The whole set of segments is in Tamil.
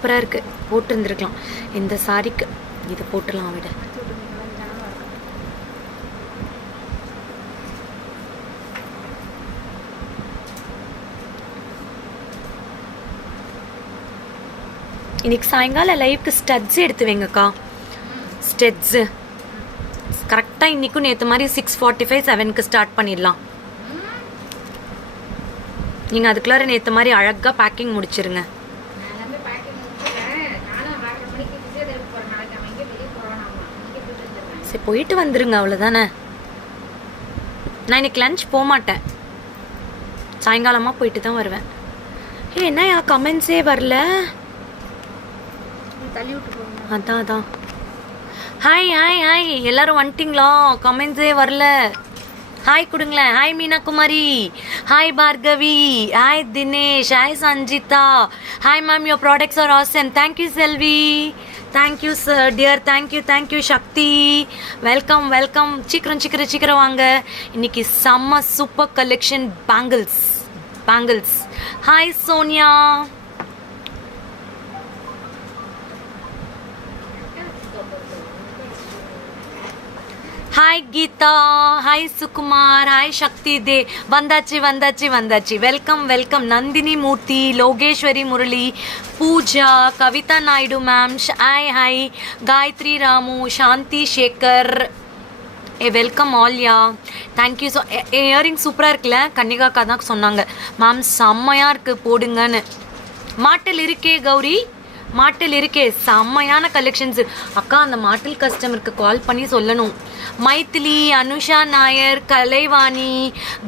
சூப்பராக இருக்குது, போட்டுருந்துருக்கலாம். இந்த சாரிக்கு இது போட்டுடலாம் விட. இன்னைக்கு சாயங்காலம் லைவுக்கு ஸ்டட்ஸ் எடுத்து வைங்கக்கா. ஸ்டெட்ஸு கரெக்டாக இன்றைக்கும் நேற்று மாதிரி 6:45 7க்கு ஸ்டார்ட் பண்ணிடலாம். நீங்கள் அதுக்குள்ளார நேற்று மாதிரி அழகாக பேக்கிங் முடிச்சிருங்க. சரி போயிட்டு வந்துருங்க, அவ்வளோதானே. நான் இன்னைக்கு லஞ்ச் போக மாட்டேன், சாயங்காலமாக போயிட்டு தான் வருவேன். என்ன கமெண்ட்ஸே வரல, அதான் அதான். ஹாய் ஹாய் ஹாய், எல்லாரும் வந்துட்டிங்களா? கமெண்ட்ஸே வரல. ஹாய் கொடுங்களேன். Hi Meena Kumari, hi Bhargavi, hi Dinesh, hi Sanjitha, hi ma'am, your products are awesome. Thank you Selvi, thank you sir dear, thank you Sakthi, welcome welcome. சீக்கிரம் வாங்க. இன்னைக்கு செம்ம super collection bangles. Hi Sonia, hi Geetha, hi Sukumar, hi Sakthi தே. வந்தாச்சு. Welcome Nandini Murthy, Lokeshwari Murali, Pooja, Kavitha Naidu ma'am, hi Gayathri Ramu, Shanthi Sekar, welcome Aalya. Thank you. So earring சூப்பராக இருக்குல்ல, கன்னிகாக்கா தான் சொன்னாங்க மேம் செம்மையாக இருக்குது போடுங்கன்னு. மாட்டல் இருக்கே கௌரி, மாட்டல் இருக்கே, செம்மையான கலெக்ஷன்ஸ். அக்கா அந்த மாட்டல் கஸ்டமருக்கு கால் பண்ணி சொல்லணும். Maithili, Anusha Nair, Kalaivani,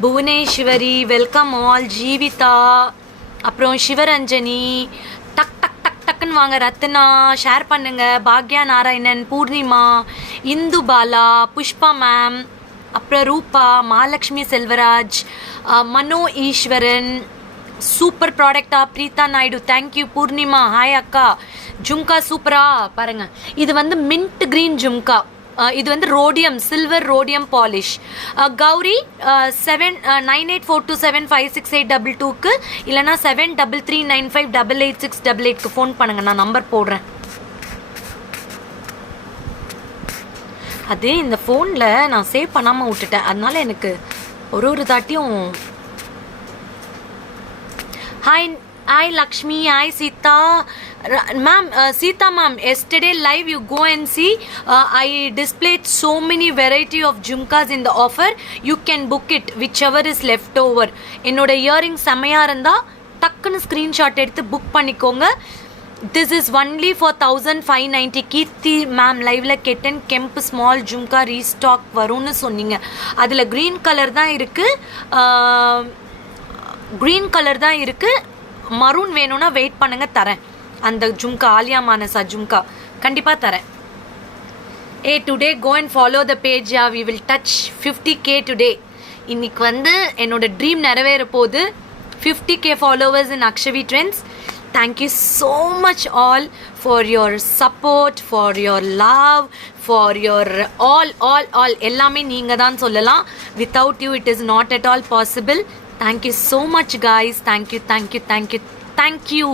Bhuvaneshwari, welcome all. ஜீவிதா, அப்புறம் சிவரஞ்சனி, டக்குன்னு வாங்க. ரத்னா ஷேர் பண்ணுங்க. பாக்யா நாராயணன், பூர்ணிமா, இந்து பாலா, புஷ்பா மேம், அப்புறம் ரூபா, மகாலட்சுமி செல்வராஜ், மனோ ஈஸ்வரன், சூப்பர் ப்ராடக்டா. பிரீதா நாயுடு, தேங்க்யூ. பூர்ணிமா, ஹாய் அக்கா. ஜும்கா சூப்பரா பாருங்க. இது வந்து மின்ட் கிரீன் ஜும்கா, இது வந்து rhodium, silver rhodium polish. Gowri 7984275682க்கு இல்லைனா 7339588688க்கு ஃபோன் பண்ணுங்க, நான் நம்பர் போடுறேன். அது இந்த ஃபோனில் நான் சேவ் பண்ணாமல் விட்டுட்டேன், அதனால எனக்கு ஒரு தாட்டியும். Hi Lakshmi, hi Sita. Ma'am, Sita ma'am, yesterday live you go and see. I displayed so many variety of jhumkas in the offer. You can book it whichever is left over. என்னோட இயரிங் செமையாக இருந்தால் டக்குன்னு ஸ்க்ரீன்ஷாட் எடுத்து புக் பண்ணிக்கோங்க. This is only for 1590. Keerthi ma'am லைவ்ல கேட்டேன், கெம்ப் ஸ்மால் ஜும்கா ரீஸ்டாக் வரும்னு சொன்னீங்க. அதில் க்ரீன் கலர் தான் இருக்குது. மரூன் வேணும்னா வெயிட் பண்ணுங்க, தரேன். அந்த ஜும்கா ஆலியா மானசா ஜும்கா கண்டிப்பாக தரேன். Today go and follow the page. We will touch 50K today. இன்னைக்கு வந்து என்னோட ட்ரீம் நிறைவேற போகுது. 50K followers in Akshavi Trends. Thank you so much all for your support, for your love, for your all எல்லாமே நீங்கள் தான் சொல்லலாம். Without you it is not at all possible. Thank you so much guys. Thank you.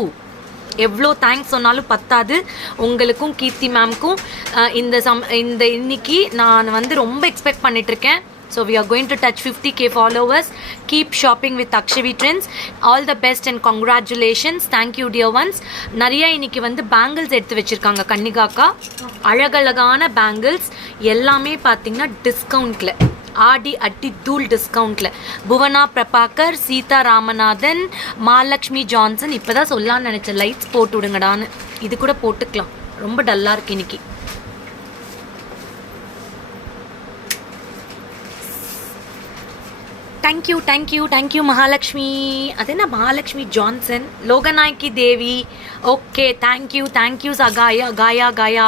எவ்வளோ தேங்க்ஸ் சொன்னாலும் பத்தாது. உங்களுக்கும் கீர்த்தி மேம்க்கும் இந்த இன்னைக்கு நான் வந்து ரொம்ப எக்ஸ்பெக்ட் பண்ணிட்டுருக்கேன். So we are going to touch 50K followers. Keep shopping with Akshavi Trends. All the best and congratulations. Thank you dear ones. நிறைய இன்னைக்கு வந்து பேங்கிள்ஸ் எடுத்து வச்சுருக்காங்க கன்னிகாக்கா. அழகழகான பேங்கிள்ஸ் எல்லாமே பார்த்தீங்கன்னா டிஸ்கவுண்ட்டில், ஆடி அட்டி தூள் டிஸ்கவுண்ட்டில். புவனா பிரபாகர், சீதா ராமநாதன், மகாலட்சுமி ஜான்சன். இப்போ தான் சொல்லலான்னு நினச்சேன் லைட்ஸ் போட்டு விடுங்கடான்னு. இது கூட போட்டுக்கலாம், ரொம்ப டல்லாக இருக்கு இன்னைக்கு. தேங்க்யூ மகாலட்சுமி. அது என்ன மகாலட்சுமி ஜான்சன்? லோகநாயக்கி தேவி, ஓகே. தேங்க்யூ காயா.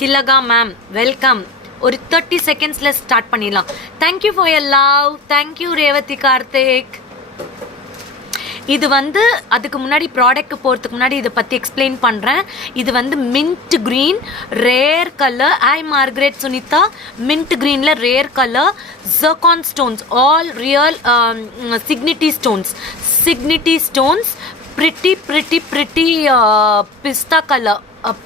திலகா மேம் வெல்கம். ஒரு 30 செகண்ட்ஸில் ஸ்டார்ட் பண்ணிடலாம். Thank you for your love. Thank you Revathi Karthik. இது வந்து அதுக்கு முன்னாடி ப்ராடக்ட் போகிறதுக்கு முன்னாடி இதை பற்றி எக்ஸ்பிளைன் பண்ணுறேன். இது வந்து mint green rare colour. I Margaret Sunitha. Mint க்ரீனில் rare colour zircon stones, all real Signity stones. pretty pista color,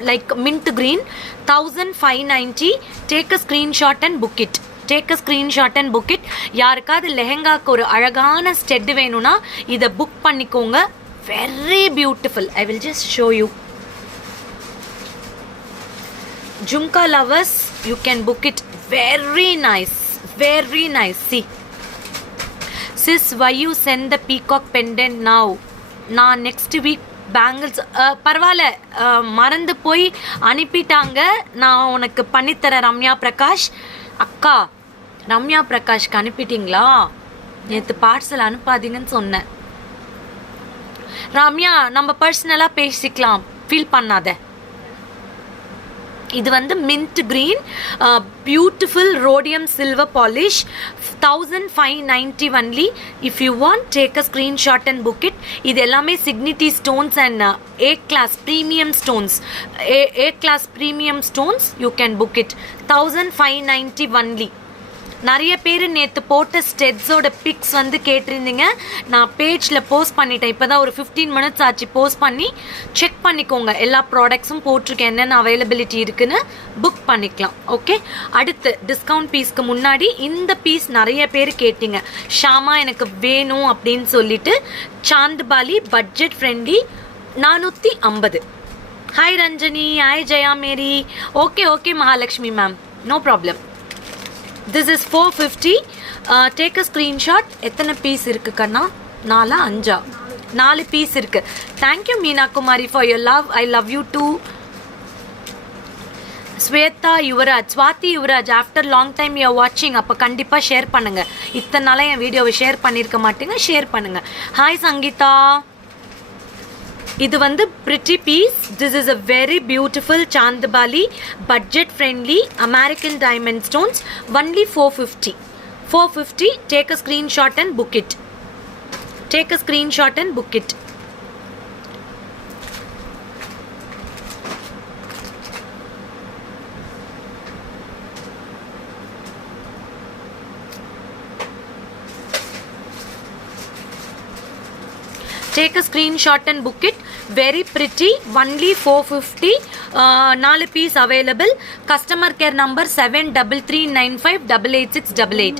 like mint green, 1590. Take a screenshot and book it. யாருக்காவது லெஹெங்காக்கு ஒரு அழகான ஸ்டெட் வேணும்னா இதை புக் பண்ணிக்கோங்க. Very beautiful. I will just show you. Jhumka lovers, you can book it. Very nice. See sis, why you send the peacock pendant now? நான் நெக்ஸ்ட் வீக் பேங்கிள்ஸ் பரவாயில்ல, மறந்து போய் அனுப்பிட்டாங்க. நான் உனக்கு பண்ணித்தரேன் ரம்யா பிரகாஷ். அக்கா, ரம்யா பிரகாஷ்க்கு அனுப்பிட்டீங்களா? நேற்று பார்சல் அனுப்பாதீங்கன்னு சொன்னேன். ரம்யா, நம்ம பர்சனலாக பேசிக்கலாம், ஃபீல் பண்ணாத. இது வந்து mint green, beautiful rhodium silver polish, 1590 only. If you want, take a screenshot and book it. இது எல்லாமே Signity stones and A class premium stones. You can book it. 1590 only. நிறைய பேர் நேற்று போட்ட ஸ்டெட்ஸோட பிக்ஸ் வந்து கேட்டிருந்தீங்க. நான் பேஜில் போஸ்ட் பண்ணிட்டேன். இப்போ தான் ஒரு 15 minutes ஆச்சு போஸ்ட் பண்ணி. செக் பண்ணிக்கோங்க, எல்லா ப்ராடக்ட்ஸும் போட்டிருக்கேன், என்னென்ன அவைலபிலிட்டி இருக்குன்னு புக் பண்ணிக்கலாம். ஓகே, அடுத்து டிஸ்கவுண்ட் பீஸ்க்கு முன்னாடி இந்த பீஸ் நிறைய பேர் கேட்டீங்க. ஷாமா எனக்கு வேணும் அப்படின்னு சொல்லிட்டு, சாந்துபாலி budget friendly 450. Hi Ranjani, hi Jaya Mary. Okay Mahalakshmi ma'am, no problem. This is 450. Take a screenshot. எத்தனை பீஸ் இருக்கு கண்ணா? 4 பீஸ் இருக்கு. Thank you Meena Kumari for your love. I love you too. Swetha Yuvaraj, Swathi Yuvaraj, after long time you are வாட்சிங். அப்போ கண்டிப்பாக ஷேர் பண்ணுங்கள். இத்தனை நாளாக என் வீடியோவை ஷேர் பண்ணியிருக்க மாட்டேங்க, ஷேர் பண்ணுங்கள். ஹாய் சங்கீதா. இது வந்து pretty piece. This is a very beautiful Chandbali budget friendly American diamond stones. Only 450. Take a screenshot and book it. Take a screenshot and book it. Very pretty. Only 450. 4 piece available. Customer care number 7339588688.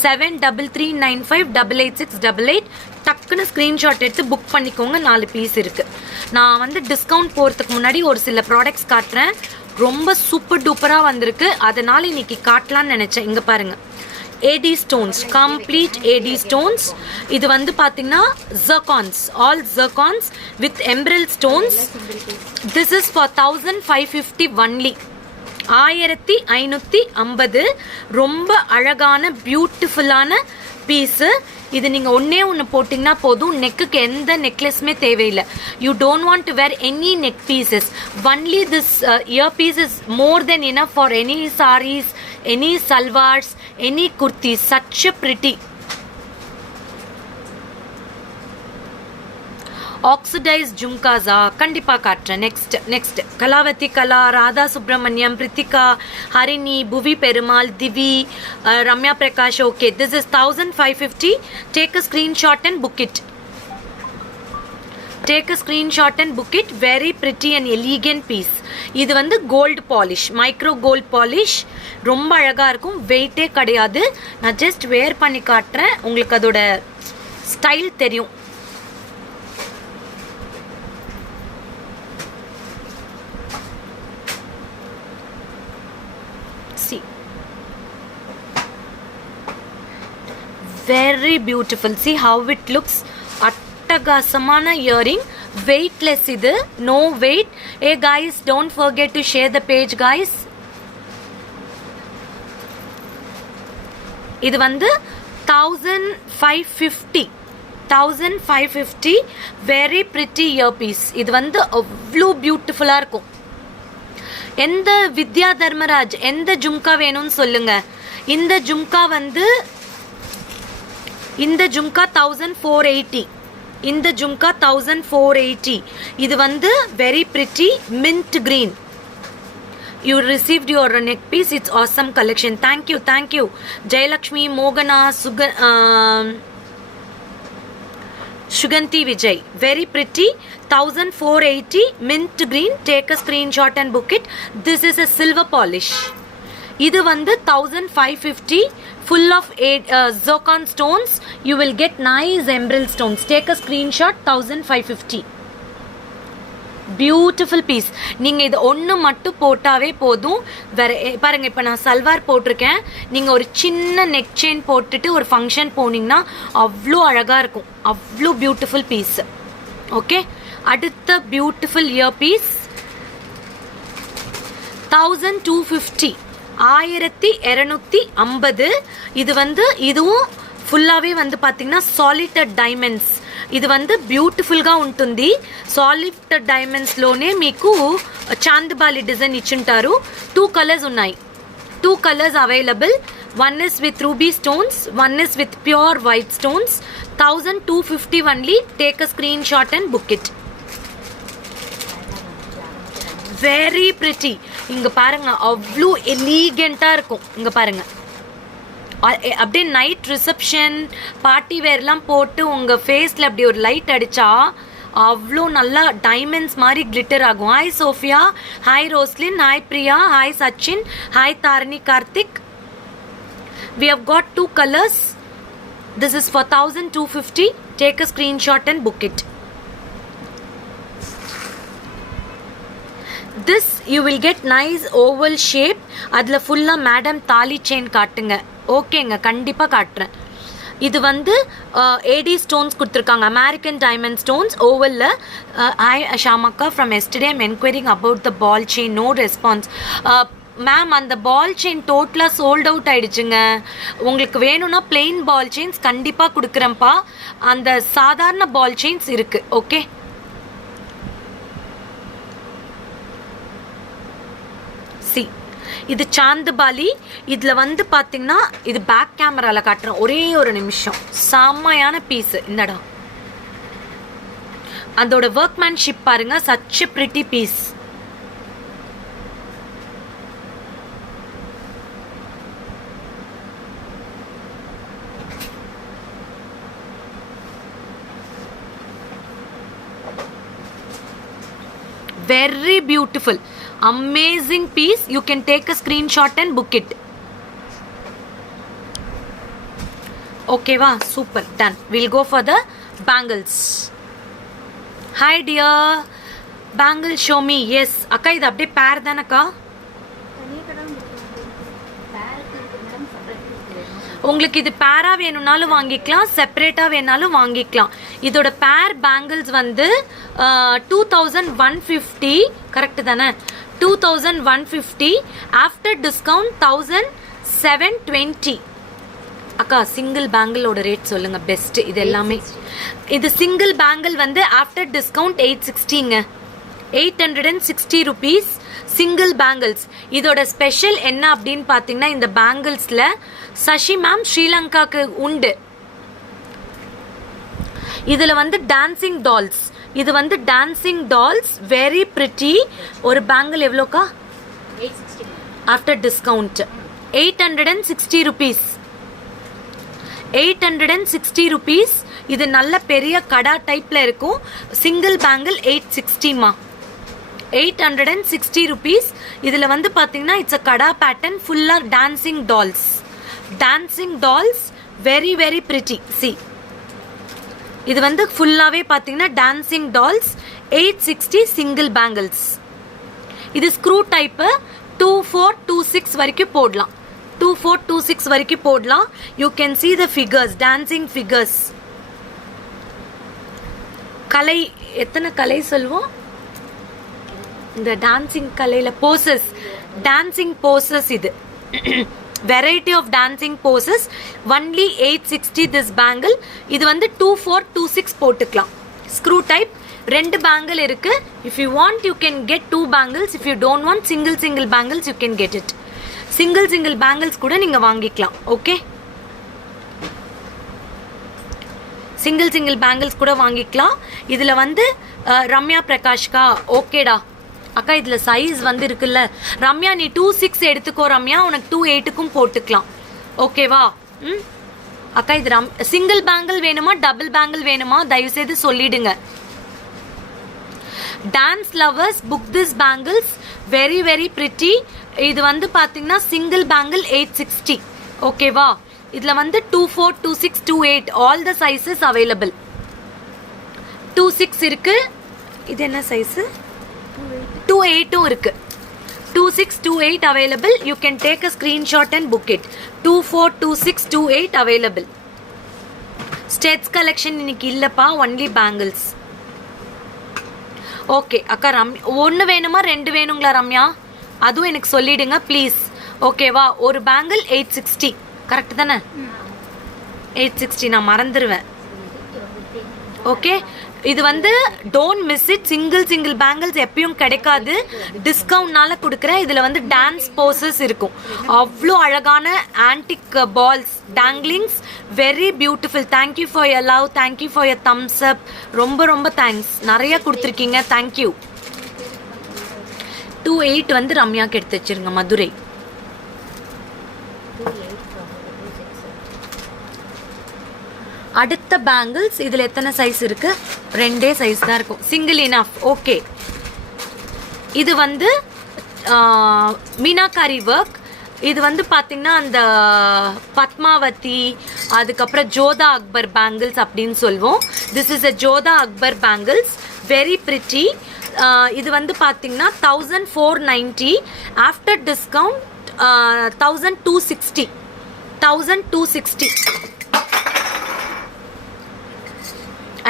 7339588688. டக்குன்னு ஸ்க்ரீன்ஷாட் எடுத்து புக் பண்ணிக்கோங்க. 4 பீஸ் இருக்குது. நான் வந்து டிஸ்கவுண்ட் போகிறதுக்கு முன்னாடி ஒரு சில ப்ராடக்ட்ஸ் காட்டுறேன். ரொம்ப சூப்பர் டூப்பராக வந்திருக்கு, அதனால் இன்னைக்கு காட்டலான்னு நினச்சேன். இங்கே பாருங்கள், AD stones, complete AD stones. இது வந்து பார்த்தீங்கன்னா zircons, all zircons with emerald stones. This is for 1550 only. 1550. ரொம்ப அழகான பியூட்டிஃபுல்லான பீஸு. இது நீங்கள் ஒன்று போட்டிங்கன்னா போதும். நெக்குக்கு எந்த நெக்லஸுமே தேவையில்லை. You don't want to wear any neck pieces. Only this year piece is more than enough for any sarees, any salwars, any kurtis. Such a pretty oxidized jhumkas. கண்டிப்பாக காட்டுறேன். Next Kalavathi Kala, Radha Subramaniam, Prithika, Harini, Buvi Perumal, Dhivi, Ramya Prakash. Okay, this is 1550. Take a screenshot and book it. Very pretty and elegant piece. இது வந்து gold polish, micro gold polish. ரொம்ப அழகாக இருக்கும், வெயிட்டே கிடையாது. நான் ஜஸ்ட் வேர் பண்ணி காட்டுறேன், உங்களுக்கு அதோட ஸ்டைல் தெரியும். See, very beautiful. See how it looks. அட்டகாசமான இயரிங், வெயிட்லெஸ். இது no weight. guys, don't forget to share the page guys. இது வந்து 1550. very pretty earpiece. இது வந்து அவ்வளோ பியூட்டிஃபுல்லாக இருக்கும். எந்த வித்யா தர்மராஜ் எந்த ஜும்கா வேணும்னு சொல்லுங்க. இந்த ஜும்கா 1480. இந்த ஜும்கா 1480. இது வந்து very pretty mint green. You received your neck piece. It's awesome collection. Thank you. Jayalakshmi, Mogana, Shuganti Vijay, very pretty, 1480, mint green, take a screenshot and book it. This is a silver polish. இது வந்து 1550, full of zircon stones. You will get nice emerald stones. Take a screenshot, 1550. Beautiful piece. நீங்கள் இது ஒன்று மட்டும் போட்டாவே போதும். வேறு பாருங்கள், இப்போ நான் சல்வார் போட்டிருக்கேன். நீங்கள் ஒரு சின்ன நெக் செயின் போட்டுட்டு ஒரு ஃபங்க்ஷன் போனீங்கன்னா அவ்வளோ அழகாக இருக்கும். அவ்வளோ பியூட்டிஃபுல் பீஸ். ஓகே, அடுத்த பியூட்டிஃபுல் இயர் பீஸ் 1250, 1250. இது வந்து இதுவும் ఫుల్లావే வந்து பார்த்தீங்கன்னா సాలిటెడ్ డైమండ్స్. ఇది வந்து బ్యూటిఫుల్గా ఉంటుంది. సాలిటెడ్ డైమండ్స్లోనే మీకు చాందబాలి డిజైన్ ఇచ్చింటారు. 2 కలర్స్ ఉన్నాయి. 2 colours available. One is with ruby stones, one is with pure white stones. 1250 only. Take a screenshot and book it. Very pretty. இங்க பாருங்க, அவ்வளோ எலிகென்ட்டாக இருக்கும். இங்க பாருங்க, அப்படியே நைட் ரிசப்ஷன் பார்ட்டி வேர்லாம் போட்டு உங்கள் ஃபேஸில் அப்படி ஒரு லைட் அடித்தா அவ்வளோ நல்லா டைமண்ட்ஸ் மாதிரி கிளிட்டர் ஆகும். Hi Sophia, hi Roslin, hi Priya, hi Sachin, hi Dharani Karthik. We have got 2 colors. This is for 1250. Take a screenshot and book it. This you will get nice oval shape. அதில் ஃபுல்லாக மேடம் தாலி செயின் காட்டுங்க. ஓகேங்க, கண்டிப்பாக காட்டுறேன். இது வந்து ஏடி ஸ்டோன்ஸ் கொடுத்துருக்காங்க, அமெரிக்கன் டைமண்ட் ஸ்டோன்ஸ் ஓவலில். ஹாய் ஷாமக்கா, from yesterday I'm enquiring about the ball chain, no response. Ma'am, அந்த பால் செயின் டோட்டலாக சோல்ட் அவுட் ஆகிடுச்சுங்க. உங்களுக்கு வேணும்னா பிளெயின் பால் செயின்ஸ் கண்டிப்பாக கொடுக்குறேன்ப்பா. அந்த சாதாரண பால் செயின்ஸ் இருக்குது. ஓகே, இது சாந்துபாலி. இதில் வந்து பார்த்தீங்கன்னா இது பேக் கேமராவில் காட்டுறேன். ஒரே ஒரு நிமிஷம். செம்மையான பீஸு. இந்தடா அதோட ஒர்க்மேன்ஷிப் பாருங்க, such a pretty piece. Very beautiful, amazing piece. You can take a screenshot and book it. Okay va, super, done. We'll go for the bangles. Hi dear, bangle show me. Yes akka, idu appdi pair dhanaka. உங்களுக்கு இது பேரா வேணும்னாலும் வாங்கிக்கலாம், செப்பரேட்டாக வேணாலும் வாங்கிக்கலாம். இதோட பேர் பேங்கிள்ஸ் வந்து 2150. கரெக்டு தானே? 2150. After discount 1720. அக்கா, சிங்கிள் பேங்கிளோட ரேட் சொல்லுங்க பெஸ்ட். இது எல்லாமே இது சிங்கிள் பேங்கிள் வந்து ஆஃப்டர் டிஸ்கவுண்ட் 860ங்க. 860 rupees சிங்கிள் பேங்கிள்ஸ். இதோட ஸ்பெஷல் என்ன அப்படின்னு பார்த்தீங்கன்னா, இந்த பேங்கிள்ஸில் சசி மேம் ஸ்ரீலங்காக்கு உண்டு. இதில் வந்து டான்சிங் டால்ஸ். இது வந்து டான்சிங் டால்ஸ், வெரி பிரிட்டி. ஒரு bangle எவ்வளோக்கா? 860 after discount. 860 rupees. 860 rupees. இது நல்ல பெரிய கடா டைப்பில் இருக்கும். சிங்கிள் பேங்கிள் 860மா. 860 rupees. இதில் வந்து பார்த்தீங்கன்னா இட்ஸ் அ கடா பேட்டர்ன், ஃபுல்லாக dancing dolls. Dancing dolls, very very pretty. See, இது வந்து ஃபுல்லாகவே பார்த்தீங்கன்னா டான்சிங் டால்ஸ். 860 single bangles. இது ஸ்க்ரூ டைப்பு. 2426 வரைக்கும் போடலாம். 2426 வரைக்கும் போடலாம். You can see the figures, dancing figures. கலை, எத்தனை கலை சொல்வோம் இந்த டான்சிங் கலையில்? Poses, dancing poses. இது variety of dancing poses. Only 860 this bangle. இது வந்து 2426 போட்டுக்கலாம். Screw type. 2 பேங்கிள் இருக்கு. If you want you can get 2 bangles. If you don't want single bangles you can get it. Single bangles கூட நீங்கள் வாங்கிக்கலாம். ஓகே, சிங்கிள் பேங்கிள்ஸ் கூட வாங்கிக்கலாம். இதில் வந்து ரம்யா பிரகாஷ்கா, ஓகேடா அக்கா. இதில் சைஸ் வந்து இருக்குல்ல ரம்யா, நீ 26 எடுத்துக்கோ ரம்யா, உனக்கு 28க்கும் போட்டுக்கலாம். ஓகேவா? அக்கா இது சிங்கிள் பேங்கிள் வேணுமா டபுள் பேங்கிள் வேணுமா தயவு செய்து சொல்லிடுங்க. Dance lovers book this bangles, very very pretty. இது வந்து பார்த்தீங்கன்னா சிங்கிள் பேங்கிள் 860. ஓகேவா? இதில் வந்து 24, 26, 28 ஆல் த சைஸஸ் அவைலபிள். 26 இருக்கு. இது என்ன சைஸு? 28 இருக்கு. 26, 28 available. You can take a screenshot and book it. 24, 26, 28 available. States collection இன்னைக்கு இல்லப்பா, only bangles. ஓகே அக்கா ஒன்று வேணுமா 2 வேணுங்களா ரம்யா? அதுவும் எனக்கு சொல்லிடுங்க ப்ளீஸ். ஓகேவா? ஒரு பேங்கிள் 860 கரெக்ட் தானே? 860 நான் மறந்துடுவேன். ஓகே, இது வந்து don't miss it. Single bangles எப்பயும் கிடைக்காது, டிஸ்கவுண்ட்னால கொடுக்குறேன். இதில் வந்து டான்ஸ் போசஸ் இருக்கும், அவ்வளோ அழகான antique balls danglings, very beautiful. Thank you for your love, thank you for your thumbs up, ரொம்ப ரொம்ப தேங்க்ஸ், நிறைய கொடுத்துருக்கீங்க, தேங்க்யூ. 28 வந்து ரம்யாக்கு எடுத்து வச்சிருங்க, மதுரை. அடுத்த பேங்கிள்ஸ் இதில் எத்தனை சைஸ் இருக்கு? 2 சைஸ் தான் இருக்கும், சிங்கிள் இனஃப். ஓகே, இது வந்து மீனாக்காரி ஒர்க். இது வந்து பார்த்தீங்கன்னா அந்த பத்மாவதி, அதுக்கப்புறம் ஜோதா அக்பர் பேங்கிள்ஸ் அப்படின்னு சொல்லுவோம். This is a Jodha Akbar bangles, very pretty. இது வந்து பார்த்தீங்கன்னா 1490, after discount 1260. 1260.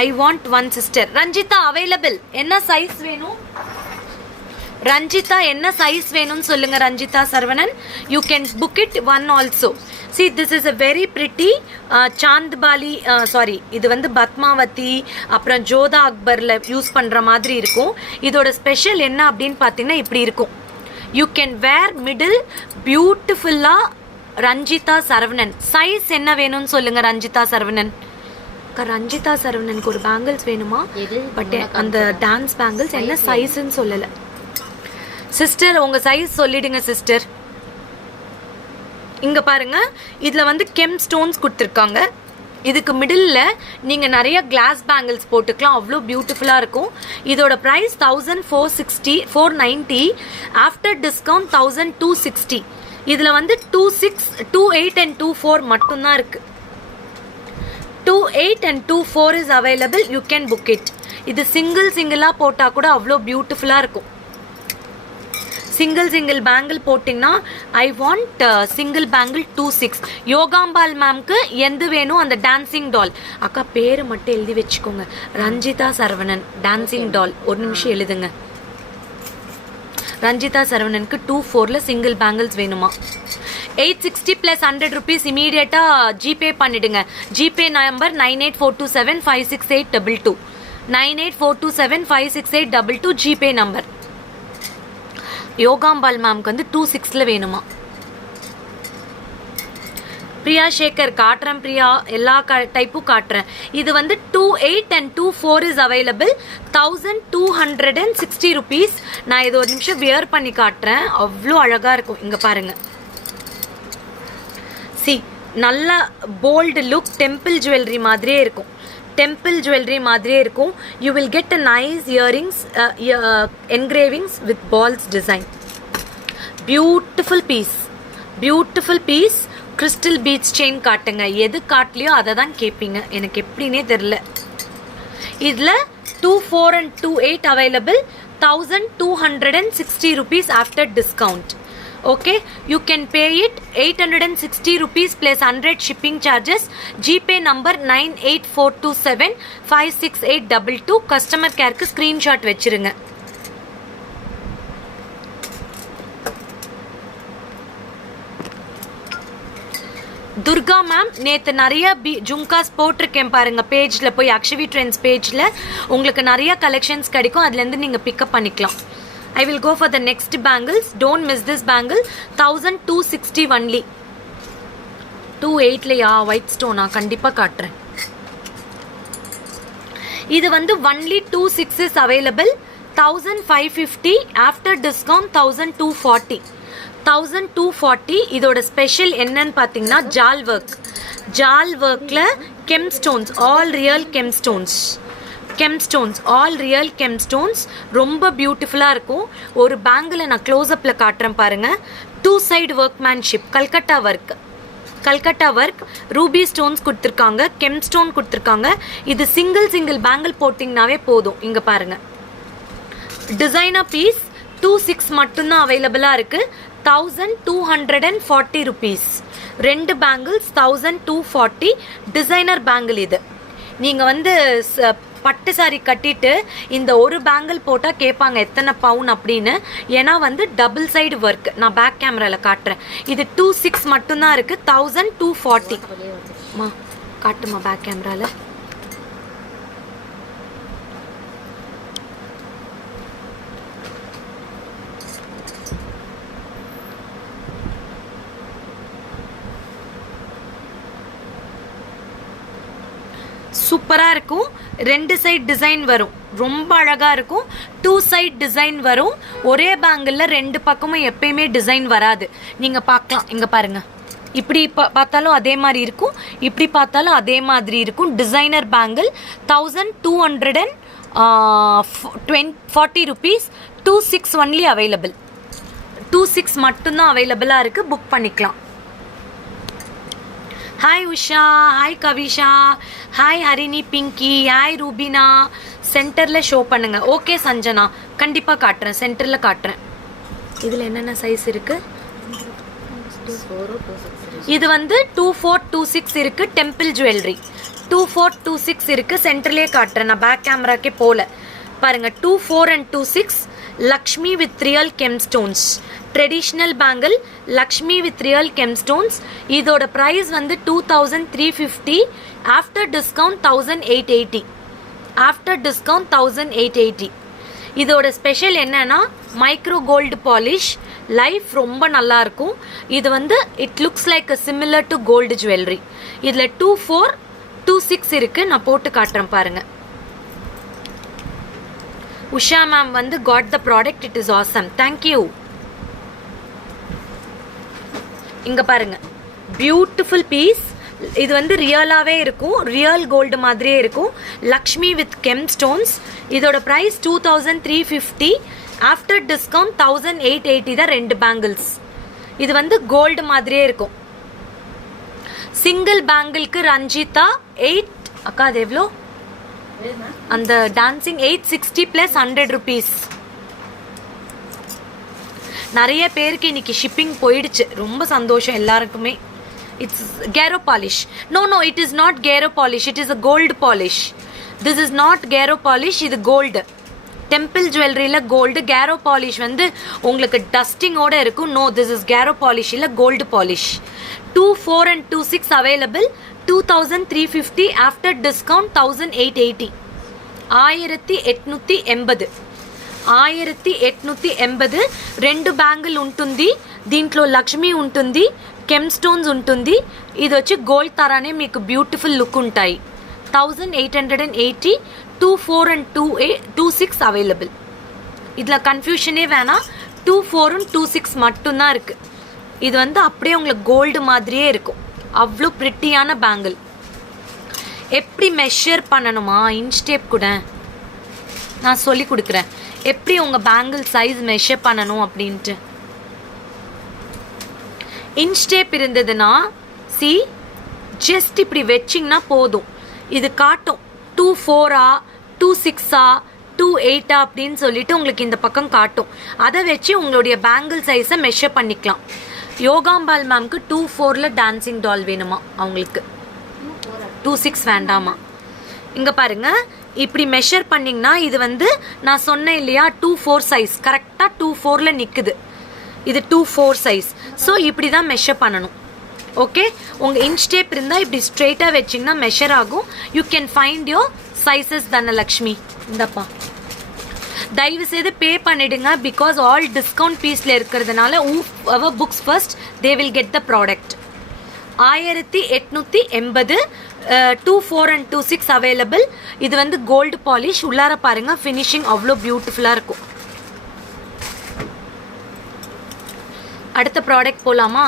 I want one sister. Ranjitha available. என்ன சைஸ் வேணும் ரஞ்சிதா? என்ன சைஸ் வேணும்னு சொல்லுங்க Ranjitha Saravanan. You can book it one also. See, this is a very pretty chandbali, sorry, இது வந்து பத்மாவதி அப்புறம் ஜோதா அக்பரில் யூஸ் பண்ணுற மாதிரி இருக்கும். இதோட ஸ்பெஷல் என்ன அப்படின்னு பார்த்தீங்கன்னா இப்படி இருக்கும். யூ கேன் வேர் மிடில் பியூட்டிஃபுல்லாக. ரஞ்சிதா சரவணன் சைஸ் என்ன வேணும்னு சொல்லுங்க ரஞ்சிதா சரவணன். ரஞ்சிதா சரவணனுக்கு ஒரு பேங்கிள்ஸ் வேணுமா, பட் அந்த டான்ஸ் பேங்கிள்ஸ் என்ன சைஸ்ன்னு சொல்லலை. சிஸ்டர் உங்க சைஸ் சொல்லிடுங்க சிஸ்டர். இங்க பாருங்க, இதுல வந்து கெம் ஸ்டோன்ஸ் கொடுத்துருக்காங்க. இதுக்கு மிடில் நீங்க நிறைய கிளாஸ் பேங்கிள்ஸ் போட்டுக்கலாம், அவ்வளோ பியூட்டிஃபுல்லா இருக்கும். இதோட பிரைஸ் 1460, 490, ஆஃப்டர் டிஸ்கவுண்ட் 1260. இதுல வந்து 26, 28 and 24 மட்டும்தான் இருக்கு. 28 and 24 is available. You can book it. இது சிங்கிளா போட்டா கூட அவ்வளோ பியூட்டிஃபுல்லா இருக்கும். சிங்கிள் பேங்கிள் போட்டிங்கன்னா I want single bangle 26. Yogambal மேம்க்கு எந்த வேணும்? அந்த டான்சிங் டால். அக்கா பேரு மட்டும் எழுதி வச்சுக்கோங்க, ரஞ்சிதா சரவணன் டான்சிங் டால். ஒரு நிமிஷம் எழுதுங்க. ரஞ்சிதா சரவணனுக்கு 24ல சிங்கிள் பேங்கிள்ஸ் வேணுமா? 860 plus 100 rupees இமீடியட்டா ஜிபே பண்ணிடுங்க. GPay number 9842756822. 9842756822 GPay number. Yogambal மேம்க்கு வந்து 26ல வேணுமா? பிரியா சேகர் காட்டுறேன் பிரியா, எல்லா டைப்பும் காட்டுறேன். இது வந்து 28 and 24 இஸ் அவைலபிள். 1260 rupees. நான் இது ஒரு நிமிஷம் வியர் பண்ணி காட்டுறேன், அவ்வளோ அழகா இருக்கும். இங்க பாருங்க, சி நல்ல போல்டு லுக், டெம்பிள் ஜுவல்லரி மாதிரியே இருக்கும். டெம்பிள் ஜுவல்லரி மாதிரியே இருக்கும். You will get a nice earrings, engravings with balls design. Beautiful piece, beautiful piece. Crystal beads chain காட்டுங்க, எது காட்டலையோ அதை தான் கேட்பீங்க, எனக்கு எப்படின்னே தெரில. இதில் 24 and 28 available. 1260 rupees after discount. Okay, you can pay it 860 rupees plus 100 shipping charges. GPay number 9842756822. customer care க்கு screenshot வெச்சிருங்க. துர்கா மேம் நேற்று நிறைய ஜும்காஸ் போட்டிருக்கேன் பாருங்க, பேஜ்ல போய் அக்ஷவி ட்ரெண்ட்ஸ் பேஜ்ல உங்களுக்கு நிறைய கலெக்ஷன்ஸ் கிடைக்கும், அதுலேருந்து நீங்க பிக்கப் பண்ணிக்கலாம். I will go for the next bangles. Don't miss this bangle. 1260 only. 28லயா white stone கண்டிப்பா காட்டுறேன். இது வந்து only 26 is available. 1550 after discount 1240. 1240. இதோட ஸ்பெஷல் என்னன்னு பார்த்தீங்கன்னா ஜால் ஒர்க்கில் gem stones, all real gem stones, all real gem stones. ரொம்ப பியூட்டிஃபுல்லாக இருக்கும். ஒரு பேங்கில் நான் க்ளோஸ்அப்பில் காட்டுறேன் பாருங்கள். 2 side workmanship, Calcutta work, Ruby stones கொடுத்துருக்காங்க, கெம் ஸ்டோன் கொடுத்துருக்காங்க. இது சிங்கிள் பேங்கிள் போட்டிங்கனாவே போதும். இங்கே பாருங்கள், டிசைனர் பீஸ் 26 மட்டும்தான் அவைலபிளாக இருக்குது. 1240 rupees. 2 பேங்கிள்ஸ் 1240. டிசைனர் பேங்கிள் இது. நீங்கள் வந்து பட்டு சாரி கட்டிட்டு இந்த ஒரு பேங்கிள் போட்டால் கேட்பாங்க எத்தனை பவுன் அப்படின்னு. ஏன்னா வந்து டபுள் சைடு ஒர்க். நான் பேக் கேமராவில் காட்டுறேன். இது 26 மட்டும்தான் இருக்குது. 1240. காட்டுமா பேக் கேமராவில். சூப்பராக இருக்கும். 2 சைட் டிசைன் வரும், ரொம்ப அழகாக இருக்கும். 2 சைட் டிசைன் வரும். ஒரே பேங்கிளில் 2 பக்கமும் எப்பயுமே டிசைன் வராது. நீங்கள் பார்க்கலாம், இங்கே பாருங்கள். இப்படி பார்த்தாலும் அதே மாதிரி இருக்கும், இப்படி பார்த்தாலும் அதே மாதிரி இருக்கும். Designer bangle 1240 rupees. 26 only available. 26 மட்டும்தான் அவைலபிளாக இருக்குது. புக் பண்ணிக்கலாம். Hi Usha, hi Kavisha, hi Harini Pinki, hi Rubina. சென்டரில் ஷோ பண்ணுங்க. ஓகே சஞ்சனா, கண்டிப்பாக காட்டுறேன், சென்டரில் காட்டுறேன். இதில் என்னென்ன சைஸ் இருக்குது? இது வந்து 2426 இருக்குது. டெம்பிள் ஜுவல்லரி 2426 இருக்குது. சென்டர்லேயே காட்டுறேன், நான் பேக் கேமராக்கே போகல. பாருங்கள், 24 and 26 Lakshmi with real gem stones. Traditional bangle Lakshmi with real gem stones. இதோட ப்ரைஸ் வந்து 2350. After discount 1880. After discount 1880. இதோட ஸ்பெஷல் என்னன்னா மைக்ரோ கோல்டு பாலிஷ். லைஃப் ரொம்ப நல்லா இருக்கும். இது வந்து it looks like a similar to gold jewellery. இதில் 2426 இருக்குது. நான் போட்டு காட்டுறேன் பாருங்கள். உஷா மேம் வந்து got the product. It is awesome. Thank you. இங்கே பாருங்க, பியூட்டிஃபுல் பீஸ். இது வந்து ரியலாகவே இருக்கும், ரியல் கோல்டு மாதிரியே இருக்கும். Lakshmi with gem stones. இதோட ப்ரைஸ் 2350. ஆஃப்டர் டிஸ்கவுண்ட் 1880 தான் 2 பேங்கிள்ஸ். இது வந்து கோல்டு மாதிரியே இருக்கும். சிங்கிள் பேங்கிள்க்கு ரஞ்சிதா 8. அக்கா அது எவ்வளோ? அந்த டான்சிங் 860 + 100 rupees. நிறைய பேருக்கு இன்னைக்கு ஷிப்பிங் போயிடுச்சு. ரொம்ப சந்தோஷம் எல்லாருக்குமே. இட்ஸ் கேரோ polish. No, it is not கேரோ polish. It is a gold polish. This is not கேரோ பாலிஷ். இது கோல்டு. டெம்பிள் ஜுவல்லரியில் கோல்டு. கேரோ பாலிஷ் வந்து உங்களுக்கு டஸ்டிங்கோடு இருக்கும். நோ, திஸ் இஸ் கேரோ பாலிஷ் இல்லை, gold polish. 24 and 26 available. 2350. After discount 1880. 1880. 1880. 2 bangle ఉంటుంది. దీంట్లో లక్ష్మి ఉంటుంది, కెమ్ స్టోన్స్ ఉంటుంది. ఇది వచ్చి గోల్డ్ తరానే మీకు బ్యూటిఫుల్ లుక్ ఉంటాయి. 1880. 24 and 26 அவைலபிள். இதில் கன்ஃபியூஷனே வேணாம். 24 and 26 மட்டும்தான் இருக்குது. இது வந்து அப்படியே உங்களுக்கு கோல்டு மாதிரியே இருக்கும். அவ்வளோ ப்ரிட்டியான பேங்கிள். எப்படி மெஷர் பண்ணணுமா இன்ச் டேப் கூட நான் சொல்லி கொடுக்குறேன். எப்படி உங்கள் பேங்கிள் சைஸ் மெஷர் பண்ணணும் அப்படின்ட்டு. இன்ச் டேப் இருந்ததுன்னா ஜஸ்ட் இப்படி வச்சிங்கன்னா போதும். இது காட்டும் 24 26 28 அப்படின்னு சொல்லிட்டு உங்களுக்கு இந்த பக்கம் காட்டும். அதை வச்சு உங்களுடைய பேங்கிள் சைஸை மெஷர் பண்ணிக்கலாம். யோகாம்பால் மேம்க்கு 24ல் டான்சிங் டால் வேணுமா, அவங்களுக்கு 26 வேண்டாமா. இங்கே பாருங்க, இப்படி மெஷர் பண்ணிங்கன்னா இது வந்து நான் சொன்னேன் இல்லையா 24 சைஸ். கரெக்டாக 24ல் நிற்குது. இது 24 சைஸ். ஸோ இப்படி தான் மெஷர் பண்ணணும். ஓகே, உங்கள் இன்ச் டேப் இருந்தால் இப்படி ஸ்ட்ரெயிட்டாக வச்சிங்கன்னா மெஷர் ஆகும். You can find your sizes Dhanalakshmi. இந்தப்பா, தயவு செய்து பே பண்ணிடுங்க. பிகாஸ் ஆல் டிஸ்கவுண்ட் பீஸில் இருக்கிறதுனால our books first they will get the product. 1880. 24 and 26 available. இது வந்து கோல்டு பாலிஷ். உள்ளார பாருங்க, ஃபினிஷிங் அவ்வளோ பியூட்டிஃபுல்லாக இருக்கும். அடுத்த ப்ராடக்ட் போகலாமா?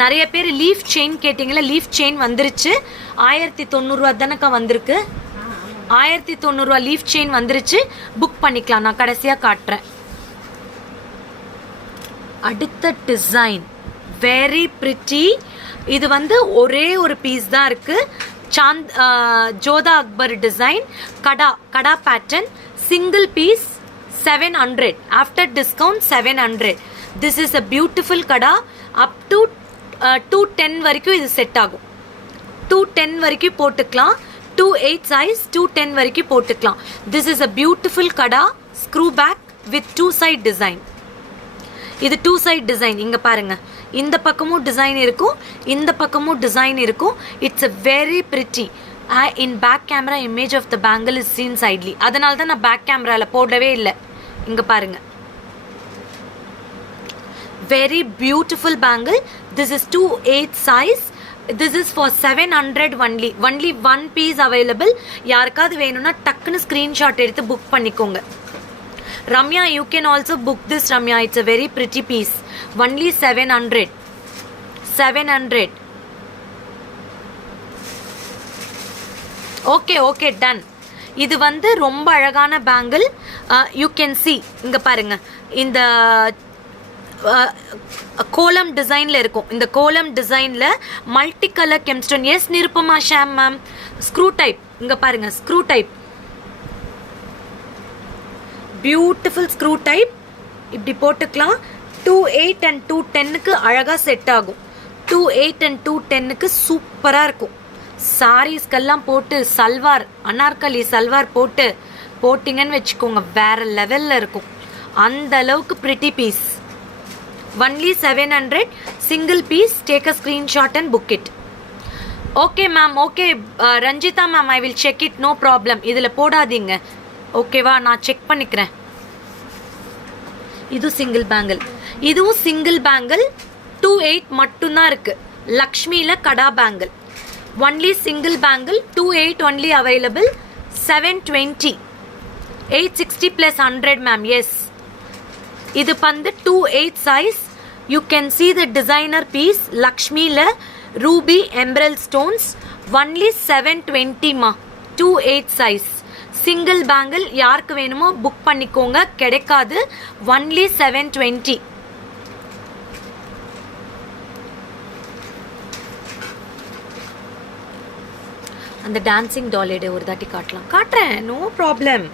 நிறைய பேர் லீஃப் செயின் கேட்டிங்களா, லீஃப் செயின் வந்துருச்சு. 1090 தானக்கா வந்திருக்கு. 1090 லீஃப் செயின் வந்துருச்சு, புக் பண்ணிக்கலாம். நான் கடைசியாக காட்டுறேன். அடுத்த டிசைன் வெரி பிரிட்டி. இது வந்து ஒரே ஒரு பீஸ் தான் இருக்கு. Jodha Akbar design, kada pattern, single piece 700. After discount 700. This is a beautiful kada. Up to 210 வரைக்கும் இது செட் ஆகும். 210 வரைக்கும் போட்டுக்கலாம். 28 சைஸ் 210 வரைக்கும் போட்டுக்கலாம். This is a beautiful kada. Screw back with 2 side design. இது 2 சைட் டிசைன். இங்க பாருங்க, இந்த பக்கமும் டிசைன் இருக்கும், இந்த பக்கமும் டிசைன் இருக்கும். It's a very pretty. In back camera image of the bangle is seen slightly. அதனால தான் நான் பேக் கேமரால போடவே இல்லை. இங்க பாருங்க, very beautiful bangle. This is 2/8 size. This is for 700 only. Only one piece available. யாருக்காவது வேணும்னா டக்குன்னு ஸ்கிரீன்ஷாட் எடுத்து புக் பண்ணிக்கோங்க. Ramya, you can also book this, Ramya. It's a very pretty piece. Only 700. 700. Okay, done. இது வந்து ரொம்ப அழகான பேங்கிள். யூ கேன் see, இங்க பாருங்க, இந்த கோலம் டிசைன்ல இருக்கும். இந்த கோலம் டிசைன்ல multi colour gemstone. Yes Nirupama Sham ma'am. Screw type, இங்க பாருங்க, screw type, beautiful screw type. இப்படி போட்டுக்கலாம். 28 and 210க்கு அழகா செட் ஆகும். 28 and 210க்கு சூப்பரா இருக்கும். சாரீஸ்கெல்லாம் போட்டு சல்வார், அனார்கலி சல்வார் போட்டிங்கன்னு வச்சுக்கோங்க, வேற லெவல்ல இருக்கும். அந்த அளவுக்கு pretty piece. Only 700. Single piece. Take a screenshot and book it. Okay ma'am. Okay, Ranjita ma'am, I will check it. No problem. இதில் போடாதீங்க. ஓகேவா, நான் செக் பண்ணிக்கிறேன். இது சிங்கிள் பேங்கிள். இதுவும் சிங்கிள் பேங்கிள். 28 மட்டும்தான் இருக்கு. லக்ஷ்மியில் கடா bangle. Only single bangle. 28 only available. 720. 860 plus 100 ma'am. Yes. இது வந்து 28 size. You can see the designer piece. Lakshmi-ல ruby emerald stones. Only 720 ma. 28 size. Single bangle. யாருக்கு வேணுமோ புக் பண்ணிக்கோங்க, கிடைக்காது. Only 720. அந்த டான்சிங் டால் எடு ஒரு தாட்டி காட்டுறேன். No problem.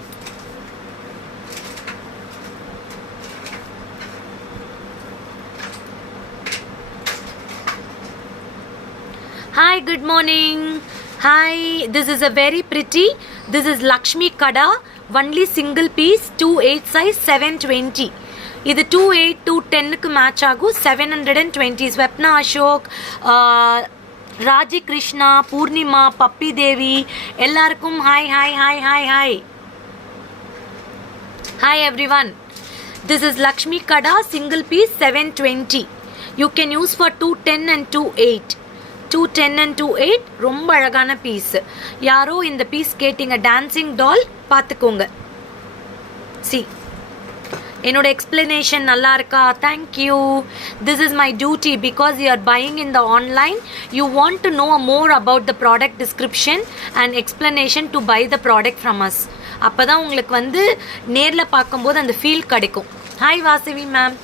Hi, good morning. Hi, this is a very pretty. This is Lakshmi Kada. Only single piece. 28 size 720. இது 28 210க்கு மேட்ச் ஆகும். 720. ஸ்வப்னா அசோக், ராஜி கிருஷ்ணா, பூர்ணிமா, பப்பி தேவி எல்லாருக்கும் hi hi hi hi hi hi everyone. This is Lakshmi Kada. Single piece 720. You can use for 210 and 28. 210 and 28 ரொம்ப அழகான பீஸ். யாரோ இந்த பீஸ் கேட்டிங்க, டான்சிங் டால். பார்த்துக்கோங்க. சி, என்னோட எக்ஸ்பிளனேஷன் நல்லா இருக்கா? Thank you. This is my duty. Because you are buying in the online, you want to know more about the product description and explanation to buy the product from us. அப்போ தான் உங்களுக்கு வந்து நேரில் பார்க்கும்போது அந்த ஃபீல் கிடைக்கும். Hi Vasavi ma'am.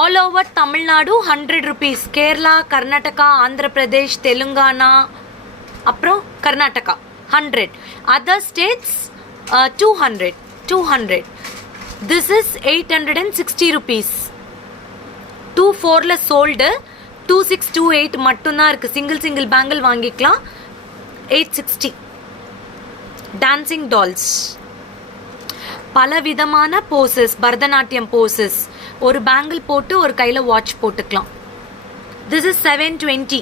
All over Tamil Nadu 100 rupees. Kerala, Karnataka, Andhra Pradesh, Telangana, அப்புறம் Karnataka 100. Other states 200. This is 860 rupees. 24ல சோல்டு. 2628 மட்டும்தான் இருக்கு. சிங்கிள் பேங்கிள் வாங்கிக்கலாம். 860. டான்சிங் டால்ஸ், பல விதமான போசஸ், பரதநாட்டியம் போசஸ். ஒரு பேங்கிள் போட்டு ஒரு கையில் வாட்ச் போட்டுக்கலாம். This is 720.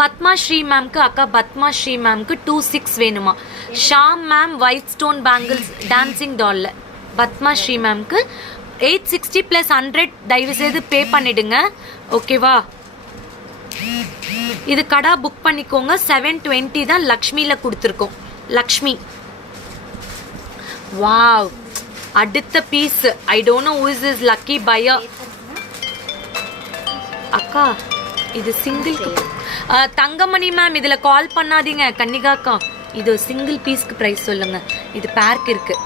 பத்மா ஸ்ரீ மேம்க்கு, அக்கா பத்மா ஸ்ரீ மேம்க்கு 26 வேணுமா? Sham ma'am white stone bangles dancing டால்ல. பத்மா ஸ்ரீ மேம்க்கு 860 + 100 தயவு செய்து பே பண்ணிடுங்க. ஓகேவா? இது கடா புக் பண்ணிக்கோங்க. 720 தான் லக்ஷ்மியில் கொடுத்துருக்கோம். லக்ஷ்மி, வாவ், அடுத்த piece I don't know who is this lucky buyer. அக்கா இது சிங்கிள் தங்கமணி மேம் இதுல கால் பண்ணாதீங்க கன்னிகாக்கா. இது சிங்கிள் பீஸ்க்கு பிரைஸ் சொல்லுங்க. இது பேர்க்கு இருக்கு.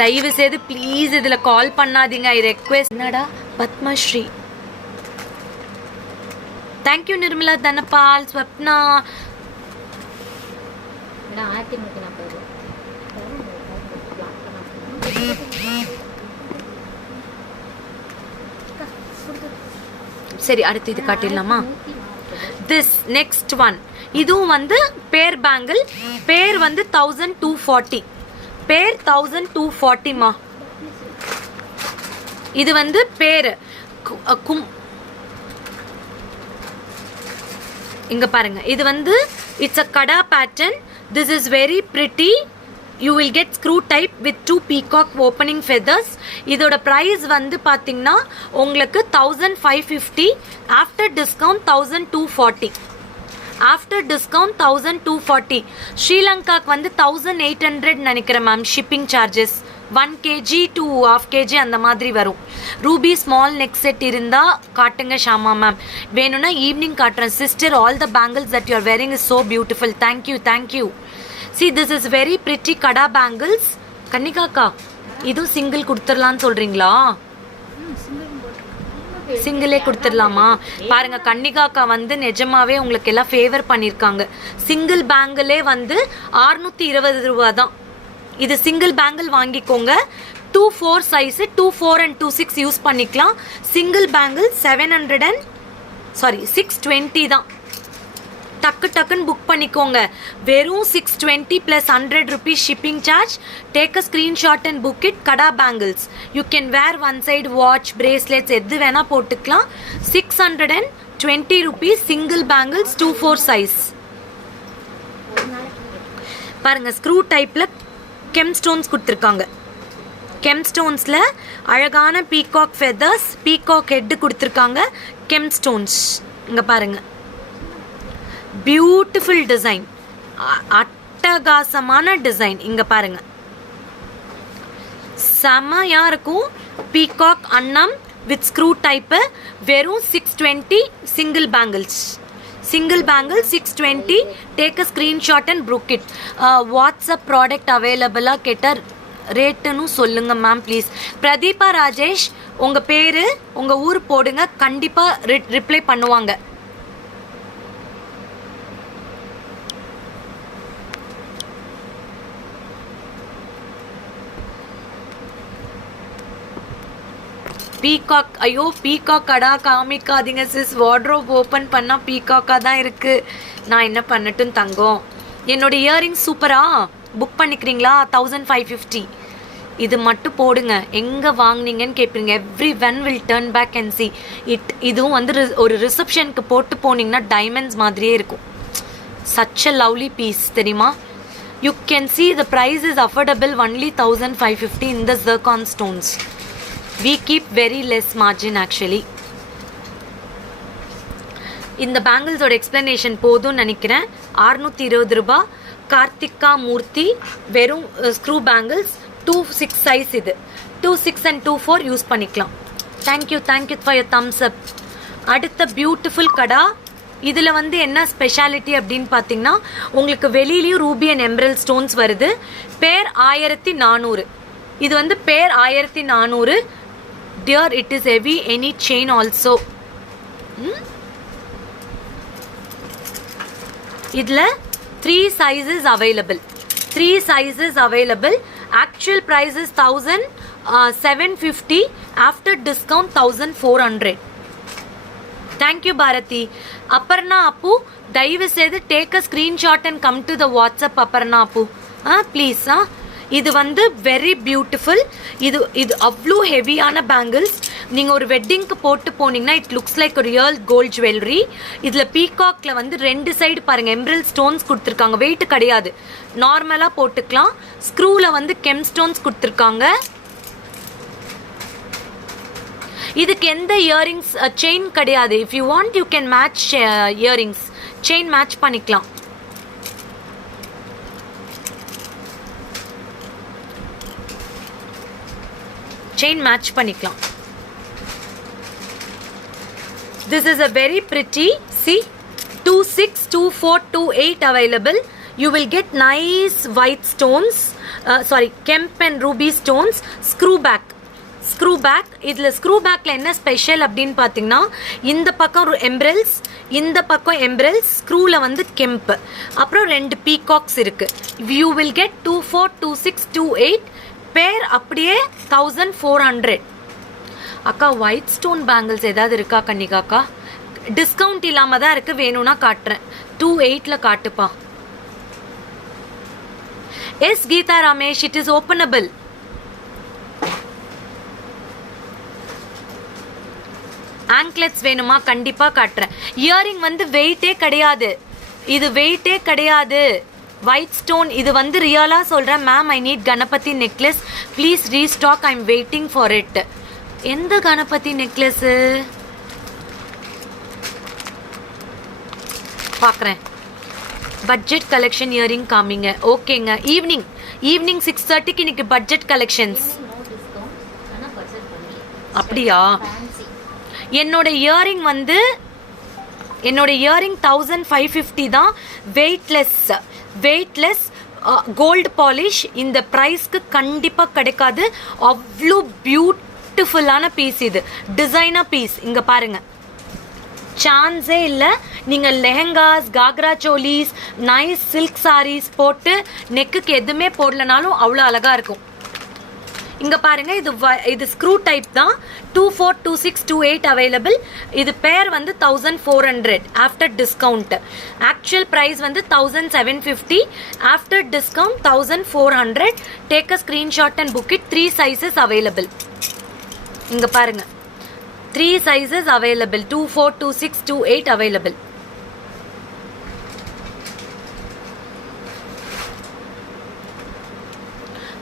தயவு செய்து ப்ளீஸ் இதுல கால் பண்ணாதீங்க. ஐ ரெக்வெஸ்ட். என்னடா பத்மஸ்ரீ, தேங்க்யூ நிர்மலா, தனபால், ஸ்வப்னா. சரி அடுத்து இது காட்டிடலாமா? This next one. இதுவும் வந்து பேர் பேங்கிள். பேர் வந்து 1240. பேர் 1240மா. இது வந்து பேர் இங்க பாருங்க. இது வந்து it's a kada pattern. This is very pretty. You will get screw type with 2 peacock opening feathers. இதோட price வந்து பாத்தீங்கன்னா உங்களுக்கு 1550. After discount 1240. After discount 1240. ஸ்ரீலங்காக்கு வந்து 1800 நினைக்கிறேன் ma'am shipping charges. 1 kg to half kg அந்த மாதிரி வரும். ரூபி ஸ்மால் நெக் செட் இருந்தா காட்டுங்க ஷாமா மேம். வேணும்னா ஈவினிங் காட்டுறேன். Sister all the bangles that you are wearing is so beautiful. Thank you, thank you. See, this is very pretty kada bangles. கன்னிகாக்கா இது சிங்கிள் கொடுத்துடலான்னு சொல்றீங்களா? சிங்கிளே கொடுத்துடலாமா? பாருங்க கன்னிகாக்கா வந்து நிஜமாவே உங்களுக்கு எல்லாம் ஃபேவர் பண்ணியிருக்காங்க. சிங்கிள் பேங்கிளே வந்து 620 ரூபா தான். இது சிங்கிள் பேங்கிள் வாங்கிக்கோங்க. 24 சைஸ் 24 and 26 யூஸ் பண்ணிக்கலாம். சிங்கிள் பேங்கிள் 620 தான். டக்கு டக்குன்னு புக் பண்ணிக்கோங்க. வெறும் 620 plus 100 rupees shipping charge. Take a screenshot and book it. Kada bangles. You can wear one side watch, bracelets எது வேணா போட்டுக்கலாம். 620 rupees single bangles 24 size. பாருங்க ஸ்க்ரூ டைப்ல கெம் ஸ்டோன்ஸ் கொடுத்துருக்காங்க. கெம் ஸ்டோன்ஸ்ல அழகான பீகாக் ஃபெதர்ஸ், பீகாக் ஹெட் கொடுத்துருக்காங்க. கெம் ஸ்டோன்ஸ் இங்க பாருங்க. பியூட்டிஃபுல் டிசைன், அட்டகாசமான டிசைன். இங்க பாருங்க செமையா இருக்கும். பீகாக் அன்னம் வித் ஸ்க்ரூ டைப். வெறும் 620 single bangles. Single bangle 620. Take a screenshot and book it. WhatsApp product அவைலபிளா கேட்ட ரேட்டுன்னு சொல்லுங்க மேம் ப்ளீஸ். பிரதீபா ராஜேஷ் உங்க பேரு உங்க ஊர் போடுங்க. கண்டிப்பா ரிப்ளை பண்ணுவாங்க. பீகாக், ஐயோ பீகாக் கடா காமிக்காதீங்க சிஸ். வார்ட்ரோப் ஓப்பன் பண்ணால் பீகாக்காக தான் இருக்குது. நான் என்ன பண்ணட்டும் தங்கம்? என்னோட இயரிங்ஸ் சூப்பரா புக் பண்ணிக்கிறீங்களா? 1550. இது மட்டும் போடுங்க. எங்கே வாங்கினீங்கன்னு கேட்பீங்க. Everyone will turn back and see it. இதுவும் வந்து ஒரு ரிசப்ஷனுக்கு போட்டு போனீங்கன்னா டைமண்ட்ஸ் மாதிரியே இருக்கும். சச் அ லவ்லி பீஸ் தெரியுமா? You can see the price is affordable. Only 1550 in the zircon stones. We keep very less margin actually. இந்த பேங்கிள்ஸோட எக்ஸ்பிளனேஷன் போதும்னு நினைக்கிறேன். 620 ரூபா. கார்த்திகா மூர்த்தி வெறும் ஸ்க்ரூ பேங்கிள்ஸ் 26 சைஸ். இது 26 and 24 யூஸ் பண்ணிக்கலாம். Thank you thank you for your thumbs அப். அடுத்த பியூட்டிஃபுல் கடா. இதில் வந்து என்ன ஸ்பெஷாலிட்டி அப்படின்னு பார்த்தீங்கன்னா உங்களுக்கு வெளியிலையும் ரூபி அண்ட் எம்ரல் ஸ்டோன்ஸ் வருது. பேர் 1400. இது வந்து பேர் 1400. Dear, it is heavy. Any chain also. இதுல 3 sizes available. 3 sizes available. Actual price is 1750. After discount 1400. Thank you Bharati. Aparna Appu, தயவு செய்து take a screenshot and come to the WhatsApp. Aparna Appu, please. இது வந்து வெரி பியூட்டிஃபுல். இது அவ்வளோ ஹெவியான பேங்கிள்ஸ். நீங்கள் ஒரு வெட்டிங்க்கு போட்டு போனீங்கன்னா it looks like real gold jewellery. இதில் பீகாக்ல வந்து 2 சைடு பாருங்க எம்ரல் ஸ்டோன்ஸ் கொடுத்துருக்காங்க. வெயிட் கிடையாது, நார்மலாக போட்டுக்கலாம். ஸ்க்ரூவில் வந்து கெம் ஸ்டோன்ஸ் கொடுத்துருக்காங்க. இதுக்கு எந்த இயரிங்ஸ் செயின் கிடையாது. If you want you can match earrings, chain match பண்ணிக்கலாம். செயின் மேட்ச் பண்ணிக்கலாம். This is a very pretty, see, 262428 available. You will get nice white stones, kemp and ruby stones, screw back. இதில் ஸ்க்ரூ பேக்கில் என்ன ஸ்பெஷல் அப்படின்னு பார்த்தீங்கன்னா, இந்த பக்கம் எம்ப்ரெல்ஸ், இந்த பக்கம் எம்ப்ரெல்ஸ், ஸ்க்ரூவில் வந்து கெம்ப், அப்புறம் 2 பீகாக்ஸ் இருக்குது. யூ வில் கெட் 242628 பேர் அப்படியே 1400. அக்கா ஒயிட் ஸ்டோன் பேங்கிள்ஸ் ஏதாவது இருக்கா கன்னிகாக்கா? டிஸ்கவுண்ட் இல்லாமல் தான் இருக்குது, வேணும்னா காட்டுறேன். 28ல் காட்டுப்பா. Yes Geetha Ramesh, it is openable. Anklets வேணுமா? கண்டிப்பாக காட்டுறேன். இயரிங் வந்து வெயிட்டே கிடையாது, இது வெயிட்டே கிடையாது. ஒயிட் ஸ்டோன் இது வந்து ரியலாக சொல்கிறேன். Ma'am I need Ganapathi necklace, please restock, I am waiting for it. எந்த கணபதி நெக்லஸ்ஸு பார்க்குறேன். பட்ஜெட் கலெக்ஷன் இயரிங் காமிங்க. ஓகேங்க, ஈவினிங் 6:30க்கு இன்னைக்கு பட்ஜெட் கலெக்ஷன்ஸ். அப்படியா? என்னோட இயரிங் 1550 தான். Weightless gold polish. இந்த ப்ரைஸ்க்கு கண்டிப்பாக கிடைக்காது. அவ்வளோ பியூட்டிஃபுல்லான பீஸ் இது, டிசைனர் பீஸ். இங்கே பாருங்க, சான்ஸே இல்லை. நீங்கள் லெஹங்காஸ், காக்ரா சோலிஸ், நைஸ் சில்க் சாரீஸ் போட்டு நெக்குக்கு எதுவுமே போடலனாலும் அவ்வளோ அழகாக இருக்கும். இங்கே பாருங்க, இது ஸ்க்ரூ டைப் தான். 242628 அவைலபிள். இது பேர் வந்து 1400 ஆஃப்டர் டிஸ்கவுண்ட். ஆக்சுவல் ப்ரைஸ் வந்து 1750. After discount 1400. Take a screenshot and book it. 3 sizes available. இங்கே பாருங்க, 3 சைஸஸ் அவைலபிள். 242628 அவைலபிள்.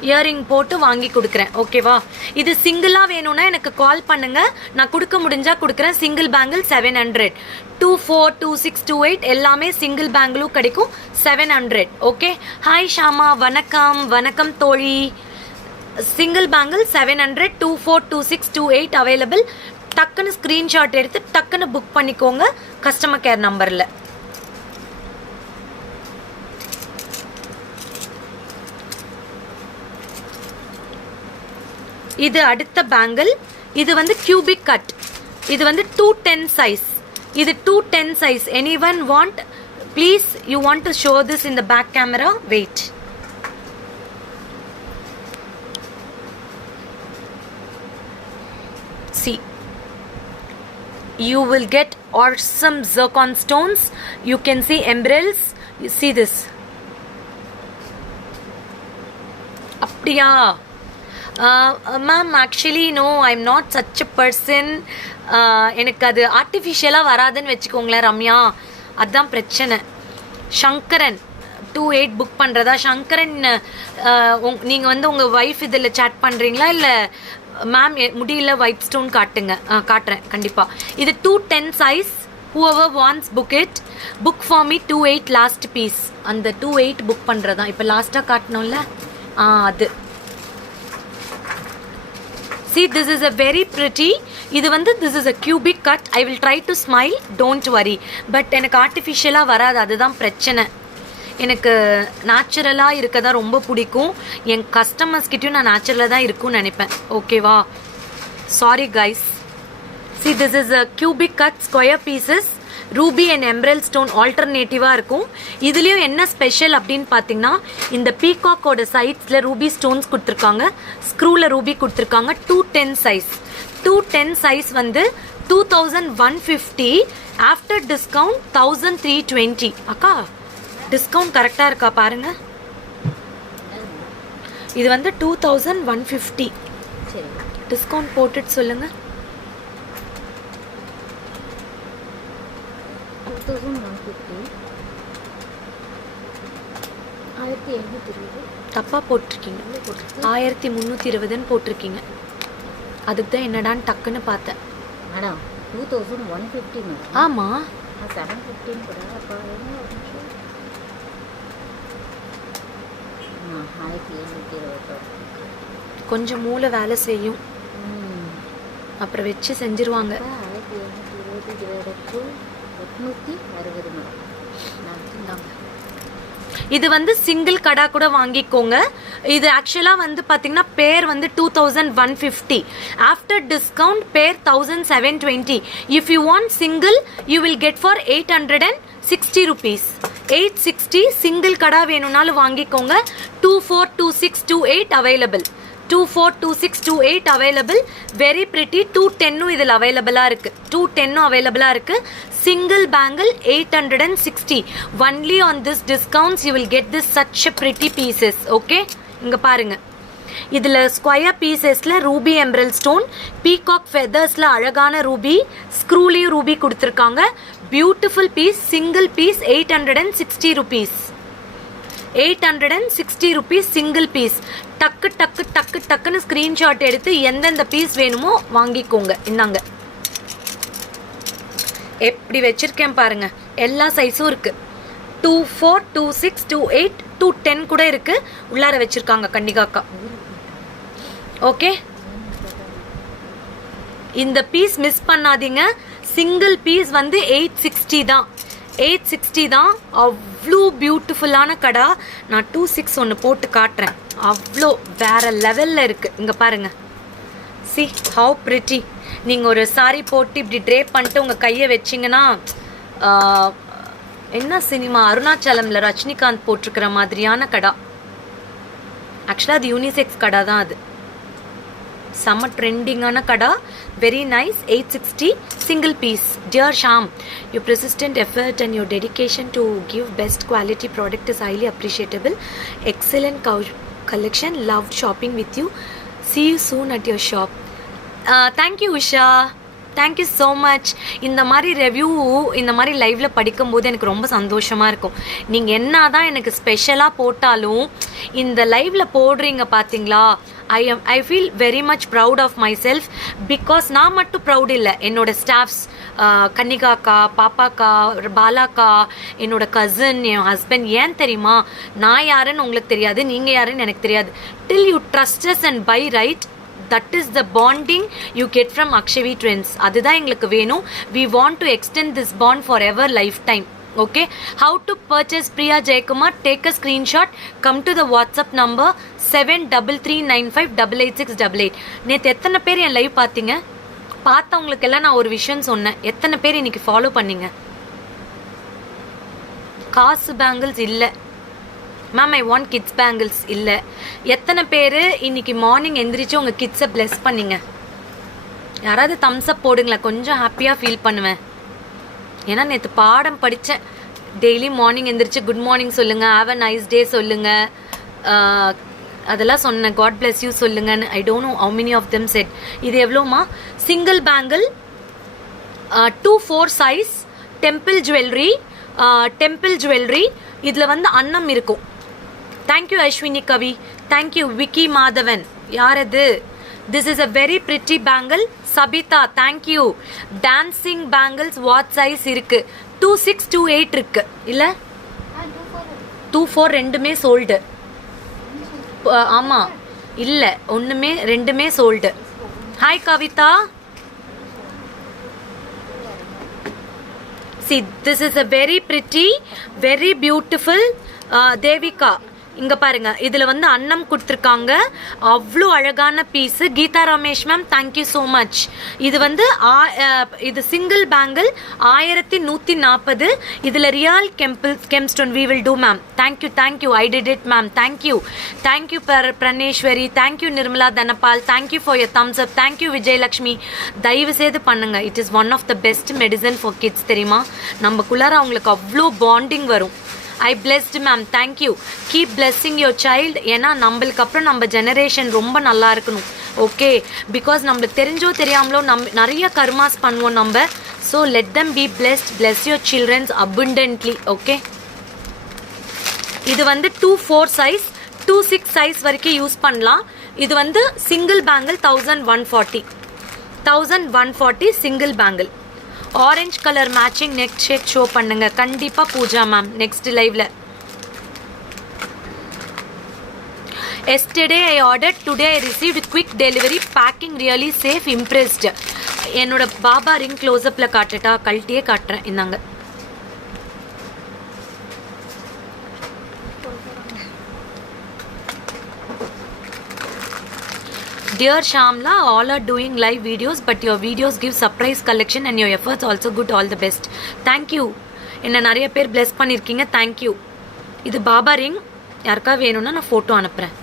இயரிங் போட்டு வாங்கி கொடுக்குறேன், ஓகேவா? இது சிங்கிளாக வேணும்னா எனக்கு கால் பண்ணுங்க, நான் கொடுக்க முடிஞ்சால் கொடுக்குறேன். Single bangle 700. 242628 எல்லாமே சிங்கிள் பேங்கிளும் கிடைக்கும். 700. ஓகே. ஹாய் ஷாமா, வணக்கம் தோழி. Single bangle 700. 242628 அவைலபிள். டக்குன்னு ஸ்க்ரீன்ஷாட் எடுத்து டக்குன்னு புக் பண்ணிக்கோங்க கஸ்டமர் கேர் நம்பரில். இது அடுத்த பேங்கிள். இது வந்து கியூபிக் கட். இது வந்து 210 சைஸ். இது 210 size. anyone want, please you want to show this in the back camera? wait. see, you will get awesome zircon stones. You can see emeralds. You see this. அப்படியா ma'am? Actually no, I am not such a person. எனக்கு அது ஆர்டிஃபிஷியலாக வராதுன்னு வச்சுக்கோங்களேன் ரம்யா, அதுதான் பிரச்சனை. சங்கரன் 28 புக் பண்ணுறதா? சங்கரன், நீங்கள் வந்து உங்கள் ஒய்ஃப் இதில் சேட் பண்ணுறீங்களா? இல்லை மேம் முடியல ஒயிட் ஸ்டோன் காட்டுங்க. காட்டுறேன் கண்டிப்பாக. இது 210 size. whoever wants book it. book for me 28 last piece. அந்த 28 புக் பண்ணுறதா? இப்போ லாஸ்ட்டாக காட்டணும்ல, அது. see, this is a very pretty. இது வந்து this is a cubic cut. I will try to smile, don't worry. but எனக்கு ஆர்டிஃபிஷியலாக வராது, அதுதான் பிரச்சனை. எனக்கு நேச்சுரலாக இருக்க தான் ரொம்ப பிடிக்கும். என் கஸ்டமர்ஸ்கிட்டையும் நான் நேச்சுரலாக தான் இருக்கும்னு நினைப்பேன், ஓகேவா? Sorry guys. see, this is a cubic cut square pieces. Ruby and எம்ப்ரல் ஸ்டோன் ஆல்டர்னேட்டிவாக இருக்கும். இதுலேயும் என்ன ஸ்பெஷல் அப்படின்னு பார்த்தீங்கன்னா, இந்த பீகாக்கோட சைட்ஸில் ரூபி ஸ்டோன்ஸ் கொடுத்துருக்காங்க, ஸ்க்ரூவில் ரூபி கொடுத்துருக்காங்க. 210 சைஸ். 210 சைஸ் வந்து 2150. After discount 1320. அக்கா டிஸ்கவுண்ட் கரெக்டாக இருக்கா பாருங்க. இது வந்து 2150. டிஸ்கவுண்ட் போட்டுட்டு சொல்லுங்க. 1720. தப்பாக போட்டிருக்கீங்க. 1320ன்னு போட்டிருக்கீங்க. அதுக்கு தான் என்னடான்னு டக்குன்னு பார்த்தேன். மேடம் 2150. ஆமாம், 715 கூட. அப்போ என்ன 1720. கொஞ்சம் மூளை வேலை செய்யும். அப்புறம் வச்சு செஞ்சுருவாங்க. 1820 மேடம். இது வந்து சிங்கிள் கடா கூட வாங்கிக்கோங்க. இது ஆக்சுவலாக வந்து பார்த்தீங்கன்னா பேர் வந்து 2150. ஆஃப்டர் டிஸ்கவுண்ட் பேர் 1720. If you want single you will get for 860 rupees. 860 single கடா வேணும்னாலும் வாங்கிக்கோங்க. 242628 அவைலபிள். 242628 அவைலபிள். Very pretty. 210 இதில் அவைலபிளாக இருக்குது. 210 அவைலபிளாக இருக்குது. Single bangle 860. Only on this discounts you will get this such a pretty pieces. Okay, இங்க பாருங்க. இதில் ஸ்கொயர் பீசஸில் ரூபி எம்ரல் ஸ்டோன், பீகாக் ஃபெதர்ஸில் அழகான ரூபி, ஸ்க்ரூலியும் ரூபி கொடுத்துருக்காங்க. Beautiful piece. Single piece 860 rupees. 860 rupees single piece. டக்கு டக்கு டக்கு டக்குன்னு ஸ்க்ரீன்ஷாட் எடுத்து எந்தெந்த பீஸ் வேணுமோ வாங்கிக்கோங்க. இந்தாங்க எப்படி வச்சிருக்கேன் பாருங்க. எல்லா சைஸும் இருக்கு. 24, 26, 28, 210 கூட இருக்கு. உள்ளார வச்சிருக்காங்க கண்டிகாக்கா. ஓகே, இந்த பீஸ் மிஸ் பண்ணாதீங்க. சிங்கிள் பீஸ் வந்து 860 தான். 860 தான். அவ்வளோ பியூட்டிஃபுல்லான கடா. நான் 26 ஒன்று போட்டு காட்டுறேன். அவ்வளோ வேற லெவல்ல இருக்கு. இங்க பாருங்க. See how pretty. நீங்கள் ஒரு சாரி போட்டு இப்படி ட்ரேப் பண்ணிட்டு உங்கள் கையை வச்சிங்கன்னா என்ன சினிமா அருணாச்சலமில் ரஜினிகாந்த் போட்டிருக்கிற மாதிரியான கடா. ஆக்சுவலாக அது யூனிசெக்ஸ் கடா தான். அது செம்ம ட்ரெண்டிங்கான கடா. Very nice. 860 single piece. Dear Sham, your persistent effort and your dedication to give best quality product is highly appreciable. Excellent collection. Loved shopping with you. See you soon at your shop. Thank you Usha. Thank you so much. இந்த மாதிரி ரிவ்யூ இந்த மாதிரி லைவில் படிக்கும்போது எனக்கு ரொம்ப சந்தோஷமாக இருக்கும். நீங்கள் என்ன தான் எனக்கு ஸ்பெஷலாக போட்டாலும் இந்த லைவில் போடுறீங்க பார்த்தீங்களா, I feel very much proud of myself. Because நான் மட்டும் ப்ரவுட் இல்லை, என்னோட ஸ்டாஃப்ஸ் கன்னிகாக்கா, பாப்பாக்கா, பாலாக்கா, என்னோட கசின், என் ஹஸ்பண்ட். ஏன் தெரியுமா, நான் யாருன்னு உங்களுக்கு தெரியாது, நீங்கள் யாருன்னு எனக்கு தெரியாது. Till you trust us and buy right, that is the bonding you get from Akshavi Trends. அதுதான் எங்களுக்கு வேணும். We want to extend this bond forever, lifetime. Okay, how to purchase Priya Jayakumar? Take a screenshot, come to the WhatsApp number 7339588688. நேற்று எத்தனை பேர் என் லைவ் பார்த்தீங்க? பார்த்தவங்களுக்கு எல்லாம் நான் ஒரு விஷயம் சொன்னேன். எத்தனை பேர் இன்னைக்கு ஃபாலோ பண்ணீங்க? காசு பேங்கிள்ஸ் இல்லை ma'am, I want kids bangles இல்லை. எத்தனை பேர் இன்னைக்கு மார்னிங் எந்திரிச்சு உங்கள் கிட்ஸை பிளெஸ் பண்ணிங்க? யாராவது தம்ஸ் அப் போடுங்களேன், கொஞ்சம் ஹாப்பியாக ஃபீல் பண்ணுவேன். ஏன்னா நேற்று பாடம் படித்தேன். டெய்லி மார்னிங் எந்திரிச்சு குட் மார்னிங் சொல்லுங்கள், ஹாவ் அ நைஸ் டே சொல்லுங்கள், அதெல்லாம் சொன்னேன். காட் பிளெஸ் யூ சொல்லுங்கன்னு. I don't know how many of them said. இது எவ்வளோமா? Single bangle 2-4 size temple jewellery. இதில் வந்து அன்னம் இருக்கும். தேங்க்யூ அஸ்வினி கவி. தேங்க்யூ விக்கி மாதவன். யார் அது? This is a very pretty bangle. Sabitha thank you. Dancing bangles what size இருக்கு? 26, 28 இருக்கு இல்லை? 24 ரெண்டுமே சோல்டு. ஆமாம், இல்லை ஒன்றுமே ரெண்டுமே sold. Hi Kavitha. See, this is a very pretty, very beautiful Devika. இங்கே பாருங்க, இதில் வந்து அன்னம் கொடுத்துருக்காங்க. அவ்வளோ அழகான piece. Geetha Ramesh ma'am thank you so much. இது வந்து இது சிங்கிள் பேங்கிள் 1140. இதில் real gemstone we will do ma'am. Thank you I did it ma'am. Thank you Praneshwari. Thank you Nirmala Dhanapal. Thank you for your thumbs up. Thank you Vijayalakshmi. தயவு செய்து பண்ணுங்க. It is one of the best medicine for kids. தெரியுமா, நம்மக்குள்ளார அவங்களுக்கு அவ்வளோ பாண்டிங் வரும். I blessed ma'am. Thank you. Keep blessing your child. ஏன்னா நம்மளுக்கு அப்புறம் நம்ம ஜெனரேஷன் ரொம்ப நல்லா இருக்கணும். ஓகே, பிகாஸ் நம்மளுக்கு தெரிஞ்சோ தெரியாமலோ நிறைய கர்மாஸ் பண்ணுவோம் நம்ம. So let them be blessed. Bless your childrens abundantly. Okay, இது வந்து 2-4 சைஸ், 2-6 சைஸ் வரைக்கும் யூஸ் பண்ணலாம். இது வந்து single bangle 1140 single bangle. Orange colour matching neck shade show பண்ணுங்க கண்டிப்பாக பூஜா மேம் நெக்ஸ்ட் லைவ்ல. Yesterday I ordered, today I received quick delivery, packing really safe, impressed. என்னோட பாபா ரிங் க்ளோஸ்அப்பில் காட்டுட்டா, கழட்டியே காட்டுறேன். இந்தாங்க. Dear Shamla, all are doing live videos, but your videos give surprise collection and your efforts also good. All the best. Thank you. என்ன நிறைய பேர் bless பண்ணியிருக்கீங்க. Thank you. இது பாபா ரிங். யாருக்கா வேணும்னா நான் ஃபோட்டோ அனுப்புகிறேன்.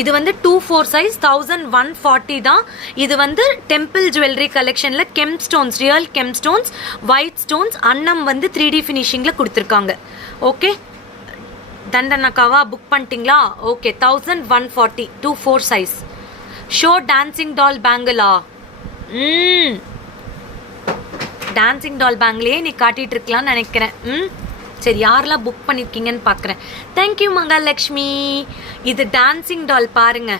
இது வந்து 2/4 சைஸ் 1140 தான். இது வந்து டெம்பிள் ஜுவல்லரி கலெக்ஷனில் gem stones, real gem stones, white stones, அன்னம் வந்து 3D ஃபினிஷிங்கில் கொடுத்துருக்காங்க. ஓகே, தண்டனக்காவா புக் பண்ணிட்டீங்களா? Okay, 1140 2/4 size. Show dancing doll பேங்கிளா? டான்சிங் டால் பேங்கிலே நீ காட்டிகிட்டு இருக்கலாம்னு நினைக்கிறேன். சரி, யாரெல்லாம் புக் பண்ணியிருக்கீங்கன்னு பார்க்குறேன். தேங்க்யூ மகாலட்சுமி. இது டான்சிங் டால் பாருங்க.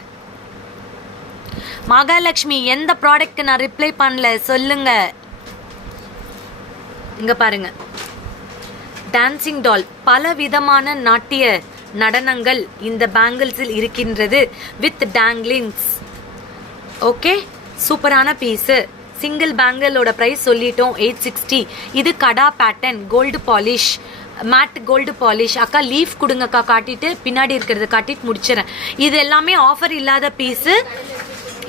மகாலட்சுமி, எந்த ப்ராடக்ட்க்கு நான் ரிப்ளை பண்ணல சொல்லுங்க. இங்க பாருங்க, டான்சிங் டால். பல விதமான நாட்டிய நடனங்கள் இந்த பேங்கிள்ஸில் இருக்கின்றது வித் டேங்லிங்ஸ். ஓகே, சூப்பரான பீஸு. சிங்கிள் பேங்கிளோட ப்ரைஸ் சொல்லிட்டோம், 860. இது kada pattern, gold polish, matte gold polish. அக்கா லீஃப் கொடுங்கக்கா, காட்டிட்டு பின்னாடி இருக்கிறத காட்டிட்டு முடிச்சிடறேன். இது எல்லாமே ஆஃபர் இல்லாத பீஸு.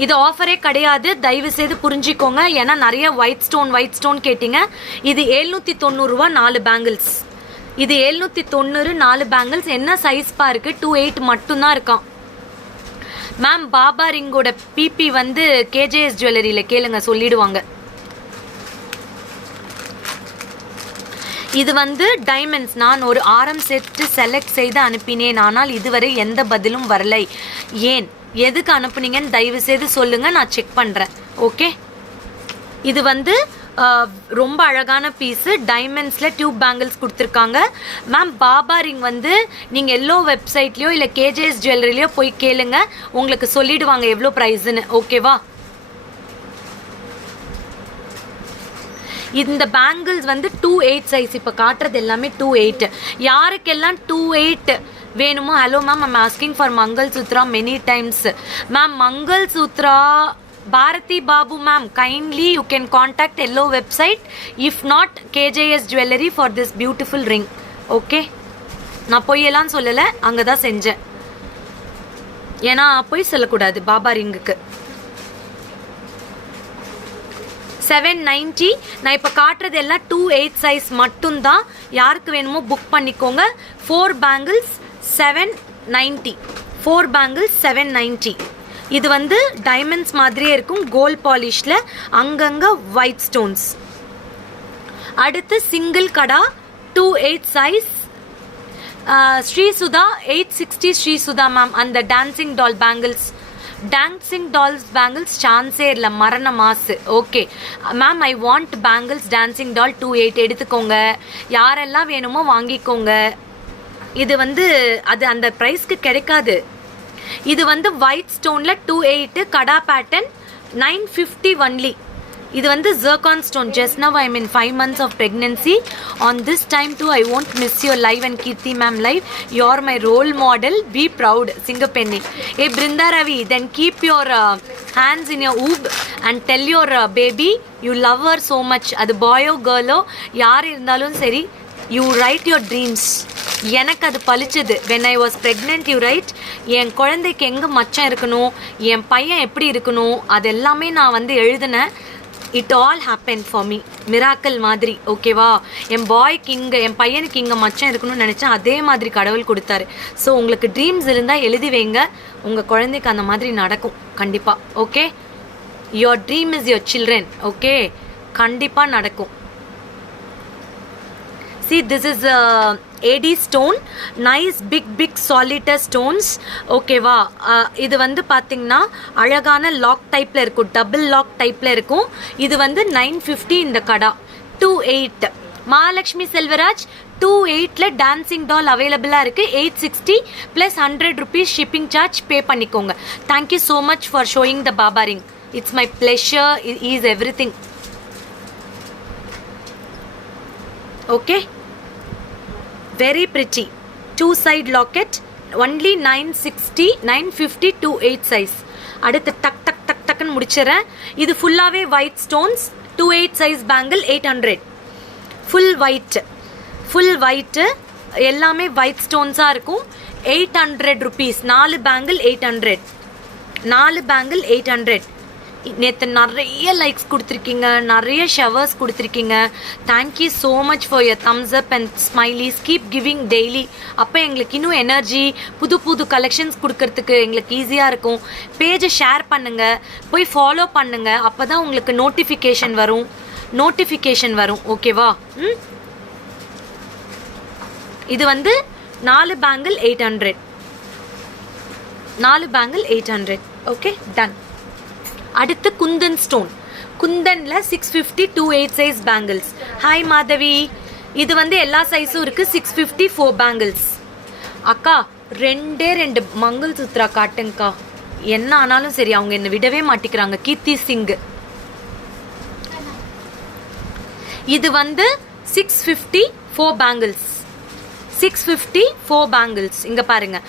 இது ஆஃபரே கிடையாது, தயவு செய்து புரிஞ்சிக்கோங்க. ஏன்னா நிறைய ஒயிட் ஸ்டோன் கேட்டிங்க. இது 790 ரூபா 4 பேங்கிள்ஸ். இது 790 4 பேங்கிள்ஸ். என்ன சைஸ் பாருக்கு? 2/8 மட்டும்தான் இருக்கான். மேம், பாபா ரிங்கோட பிபி வந்து கேஜேஎஸ் ஜுவல்லரியில் கேளுங்க, சொல்லிடுவாங்க. இது வந்து டைமண்ட்ஸ். நான் ஒரு ஆரம் செட்டு செலக்ட் செய்து அனுப்பினேன், ஆனால் இதுவரை எந்த பதிலும் வரலை. ஏன், எதுக்கு அனுப்புனீங்கன்னு தயவு செய்து சொல்லுங்க, நான் செக் பண்ணுறேன். ஓகே, இது வந்து ரொம்ப அழகான பீஸு. டைமண்ட்ஸில் டியூப் பேங்கிள்ஸ் கொடுத்துருக்காங்க. மேம், பாபா ரிங் வந்து நீங்கள் எல்லோ வெப்சைட்லேயோ இல்லை கேஜேஎஸ் ஜுவல்லரிலையோ போய் கேளுங்க, உங்களுக்கு சொல்லிடுவாங்க எவ்வளோ ப்ரைஸுன்னு. ஓகேவா? இந்த பேங்கிள்ஸ் வந்து 2/8 சைஸ். இப்போ காட்டுறது எல்லாமே 2/8. யாருக்கெல்லாம் 2/8 வேணுமோ? Hello ma'am, I'm asking for Mangal Sutra many times. Ma'am, Mangal Sutra Bharathi Babu ma'am, kindly you can contact yellow website, if not KJS jewellery for this beautiful ring. Okay, நான் பொய்யெல்லாம் சொல்லலை, அங்கே தான் செஞ்சேன். ஏன்னா பொய் சொல்லக்கூடாது பாபா ரிங்குக்கு. 790. நான் இப்போ காட்டுறது எல்லாம் 2/8 சைஸ் மட்டும்தான். யாருக்கு வேணுமோ புக் பண்ணிக்கோங்க. 4 பேங்கிள்ஸ் 790. 4 பேங்கிள்ஸ் 790. இது வந்து டைமண்ட்ஸ் மாதிரியே இருக்கும், கோல்ட் பாலிஷில், அங்கங்கே ஒயிட் ஸ்டோன்ஸ். அடுத்து single kada 2/8 size. Srisudha 860. Srisudha ma'am, அந்த dancing doll bangles, dancing dolls bangles சான்ஸே இல்லை, மரண மாசு. Okay ma'am, I want bangles dancing doll 2/8 எடுத்துக்கோங்க. யாரெல்லாம் வேணுமோ வாங்கிக்கோங்க. இது வந்து அது அந்த ப்ரைஸ்க்கு கிடைக்காது. இது வந்து ஒயிட் ஸ்டோனில் 2/8 கடா பேட்டர்ன் 950 ஒன்லி. இது வந்து zircon stone. Just now I mean 5 months of pregnancy. On this time too, I won't miss your live and Kirti ma'am live. You are my role model. Be proud. Singapenny. Hey Brinda Ravi, then keep your hands in your oob and tell your baby you love her so much. அது boyo girlo யார் இருந்தாலும் சரி, you write your dreams. எனக்கு அது பழிச்சது. when I was pregnant, you write, என் குழந்தைக்கு எங்கே மச்சம் இருக்கணும், என் பையன் எப்படி இருக்கணும், அது எல்லாமே நான் வந்து எழுதினேன். It all happen for me, miracle மாதிரி. ஓகேவா? என் பாய்க்கு இங்கே, என் பையனுக்கு இங்கே மச்சம் இருக்கணும்னு நினச்சேன், அதே மாதிரி கடவுள் கொடுத்தாரு. ஸோ உங்களுக்கு ட்ரீம்ஸ் இருந்தால் எழுதி வைங்க, உங்கள் குழந்தைக்கு அந்த மாதிரி நடக்கும் கண்டிப்பாக. Okay, your dream is your children. Okay, கண்டிப்பாக நடக்கும். See, this is AD stone, nice big solitaire stones. ஓகேவா? இது வந்து பார்த்தீங்கன்னா அழகான லாக் டைப்பில் இருக்கும், டபுள் லாக் டைப்பில் இருக்கும். இது வந்து 950 இந்த கடா. 2/8. மகாலட்சுமி செல்வராஜ் 2/8ல டான்சிங் டால் அவைலபிளாக இருக்குது. 860 plus 100 rupees shipping charge pay பண்ணிக்கோங்க. Thank you so much for showing the Baba ring. It's my pleasure, is everything. Okay, very pretty. 2 side locket only 960 950 28 size. அடுத்து டக் டக் டக் டக்குன்னு முடிச்சிடறேன். இது ஃபுல்லாகவே white stones. 28 size bangle 800. Full white எல்லாமே ஒயிட் ஸ்டோன்ஸாக இருக்கும். 800 rupees. 4 பேங்கிள் 800. 4 பேங்கிள் 800. நேற்று நிறைய லைக்ஸ் கொடுத்துருக்கீங்க, நிறைய ஷவர்ஸ் கொடுத்துருக்கீங்க. Thank you so much for your thumbs up and smileys. Keep giving daily. அப்போ எங்களுக்கு இன்னும் எனர்ஜி, புது புது கலெக்ஷன்ஸ் கொடுக்கறதுக்கு எங்களுக்கு ஈஸியாக இருக்கும். பேஜை ஷேர் பண்ணுங்கள், போய் ஃபாலோ பண்ணுங்கள். அப்போ தான் உங்களுக்கு நோட்டிஃபிகேஷன் வரும். ஓகேவா? இது வந்து 4 பேங்கிள் 800. 4 பேங்கிள் 800. Okay, done. அடுத்து குந்தன் ஸ்டோன். குந்தன்ல 650 28 சைஸ் பேங்கிள்ஸ். ஹாய் மாதவி. இது வந்து எல்லா சைஸும் இருக்கு. 650 4 பேங்கிள்ஸ். அக்கா 2 மங்கள் சூத்ரா காட்டுங்கக்கா. என்ன ஆனாலும் சரி, அவங்க என்ன விடவே மாட்டிக்கிறாங்க. கீர்த்தி சிங். இது வந்து 650 4 பேங்கிள்ஸ். 650 4 பேங்கிள்ஸ். இங்க பாருங்க,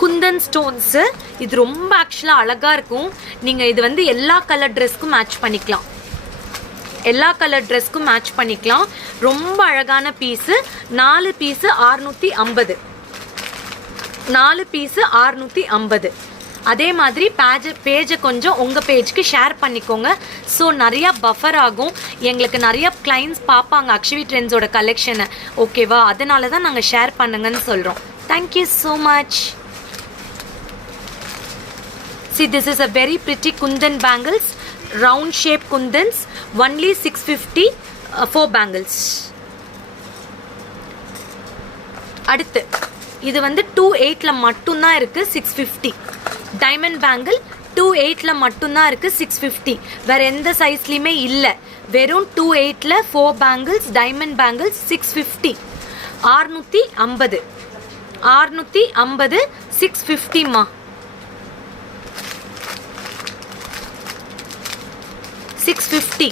குந்தன் ஸ்டோன்ஸு. இது ரொம்ப ஆக்சுவலாக அழகாக இருக்கும். நீங்கள் இது வந்து எல்லா கலர் ட்ரெஸ்க்கும் மேட்ச் பண்ணிக்கலாம். ரொம்ப அழகான பீஸு. 4 பீஸு 650. 4 பீஸு 650. அதே மாதிரி பேஜை கொஞ்சம் உங்கள் பேஜ்க்கு ஷேர் பண்ணிக்கோங்க. ஸோ நிறையா பஃபர் ஆகும். எங்களுக்கு நிறைய கிளைண்ட்ஸ் பார்ப்பாங்க அக்ஷவி ட்ரெண்ட்ஸோட கலெக்ஷனை. ஓகேவா? அதனால தான் நாங்கள் ஷேர் பண்ணுங்கன்னு சொல்கிறோம். Thank you so much. See, this is a very pretty kundan bangles, round shape kundans, only 650 4 bangles. அடுத்து இது வந்து 28ல மட்டும் தான் இருக்கு. 650 டைமண்ட் பேங்கிள் 28ல மட்டும் தான் இருக்கு. 650 வேற எந்த சைஸ்லயுமே இல்ல. வெறும் 28ல 4 bangles டைமண்ட் பேங்கிள்ஸ் 650. 650 650 மா. 650.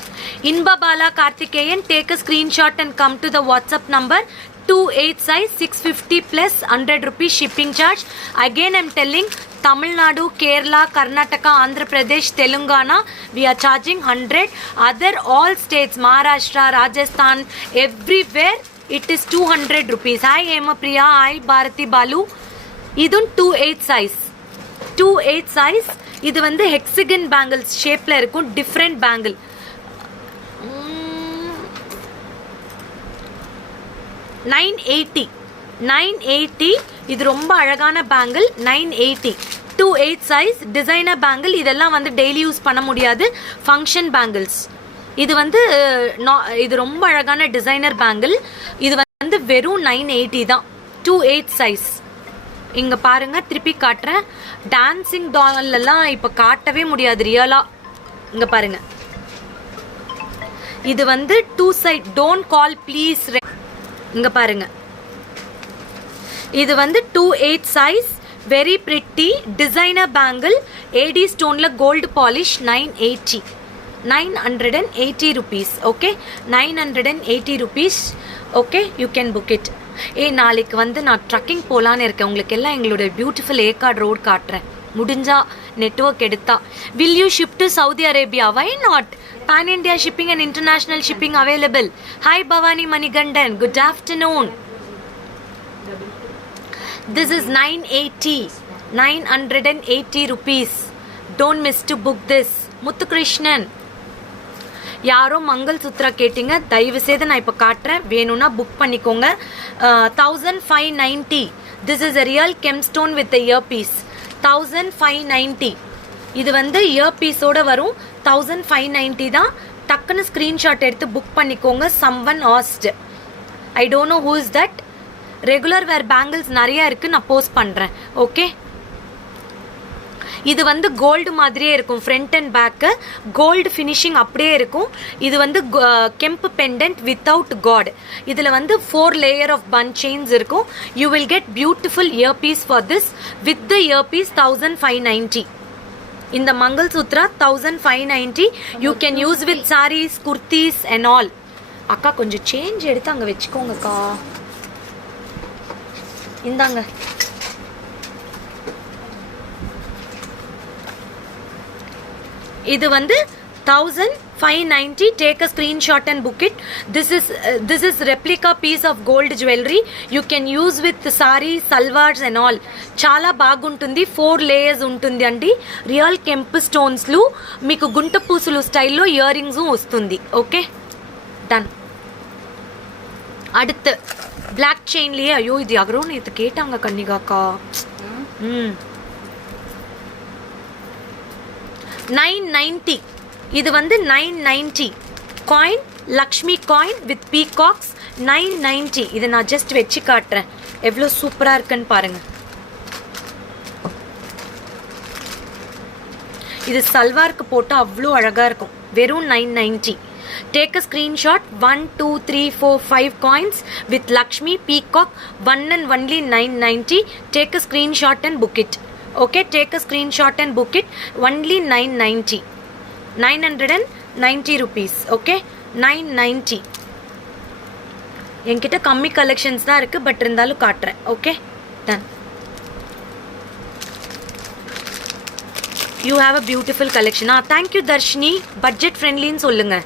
Inbabala Karthikeyan, take a screenshot and come to the WhatsApp number. 28 size 650 plus 100 rupees shipping charge. Again I'm telling, Tamil Nadu, Kerala, Karnataka, Andhra Pradesh, Telangana, we are charging 100. Other all states, Maharashtra, Rajasthan, everywhere it is 200 rupees. Hi Hemapriya, hi Bharati Balu. Idun 28 size. 28 size. இது வந்து ஹெக்ஸகன் பேங்கிள்ஸ் ஷேப்ல இருக்கும். Different bangle. 980. இது ரொம்ப அழகான பேங்கிள். 980. 28 size designer bangle. இதெல்லாம் வந்து டெய்லி யூஸ் பண்ண முடியாது. Function bangles. இது வந்து இது ரொம்ப அழகான டிசைனர் பேங்கிள். இது வந்து வெறும் 980 தான். 28 சைஸ். இங்க பாருங்க, திருப்பி காட்டுறேன். டான்சிங் டால் எல்லாம் இப்ப காட்டவே முடியாது ரியலா. இங்க பாருங்க, இது வந்து 2 சைட். Don't call please. இங்க பாருங்க, இது வந்து 28 size. Very pretty designer bangle. AD ஸ்டோன்ல gold polish. 980. 980 rupees. Okay, 980 rupees. Okay, you can book it. நாளைக்கு வந்து நான் ட்ரக்கிங் போகலான்னு இருக்கேன். உங்களுக்கு எல்லாம் எங்களோட பியூட்டிஃபுல் ஏகார்ட் ரோடு காட்டுறேன். முடிஞ்சா நெட்வொர்க் எடுத்தா. Will you ship to Saudi Arabia? Why not? Pan India shipping and international shipping available. Hi Bhavani Manikandan, good afternoon. This is 980. 980 rupees. Don't miss to book this. Muthukrishnan, யாரோ மங்கள் சூத்ரா கேட்டிங்க. தயவு செய்து நான் இப்போ காட்டுறேன், வேணும்னா புக் பண்ணிக்கோங்க. 1590. This is a real gemstone with ear piece. 1590. இது வந்து இயர் பீஸோட வரும். 1590 தான். டக்குன்னு ஸ்க்ரீன்ஷாட் எடுத்து புக் பண்ணிக்கோங்க. Someone asked. I don't know who is that. Regular where bangles நிறைய இருக்கு, நான் போஸ்ட் பண்ணுறேன். ஓகே, இது வந்து கோல்டு மாதிரியே இருக்கும். Front and back gold finishing அப்படியே இருக்கும். இது வந்து கெம்பு பெண்டன்ட் வித்தவுட் காட். இதில் வந்து 4 லேயர் ஆஃப் பன் செயின்ஸ் இருக்கும். You will get beautiful ear piece for this. With the ear piece 1590. இந்த Mangal Sutra 1590. You can use with saris, kurtis and all. அக்கா கொஞ்சம் சேஞ்ச் எடுத்து அங்கே வச்சுக்கோங்கக்கா. இந்தாங்க. இது வந்து 1590. Take a screenshot and book it. This is replica piece of gold jewelry. You can use with sari, salwars and all. చాలా బాగుంటుంది. 4 layers ఉంటుంది అండి. రియల్ కెంపు స్టోన్స్లు మీకు గుంట పూసులు స్టైల్లో ఇయర్ రింగ్స్ వస్తుంది. Okay done. அடுத்து பிளாக் செயின்லயே ஐயோ இது யாரோ நேற்று கேட்டாங்க கன்னிகாக்கா. 990. இது வந்து 990 coin, Lakshmi coin with peacocks. 990. இதை நான் ஜஸ்ட் வச்சு காட்டுறேன் எவ்வளோ சூப்பராக இருக்குன்னு பாருங்க. இது சல்வாருக்கு போட்டால் அவ்வளோ அழகாக இருக்கும். வெறும் 990. Take a screenshot. 1 2 3 4 5 coins with Lakshmi peacock. One and only 990. Take a screenshot and book it. Okay, take a screenshot and book it. Only 990. 990 rupees. Okay, 990. என்கிட்ட கம்மி கலெக்ஷன்ஸ் தான் இருக்கு, பட் இருந்தாலும் காட்டுறேன். Okay done. You have a beautiful கலெக்ஷனா. தேங்க்யூ தர்ஷினி. பட்ஜெட் ஃப்ரெண்ட்லின்னு சொல்லுங்க.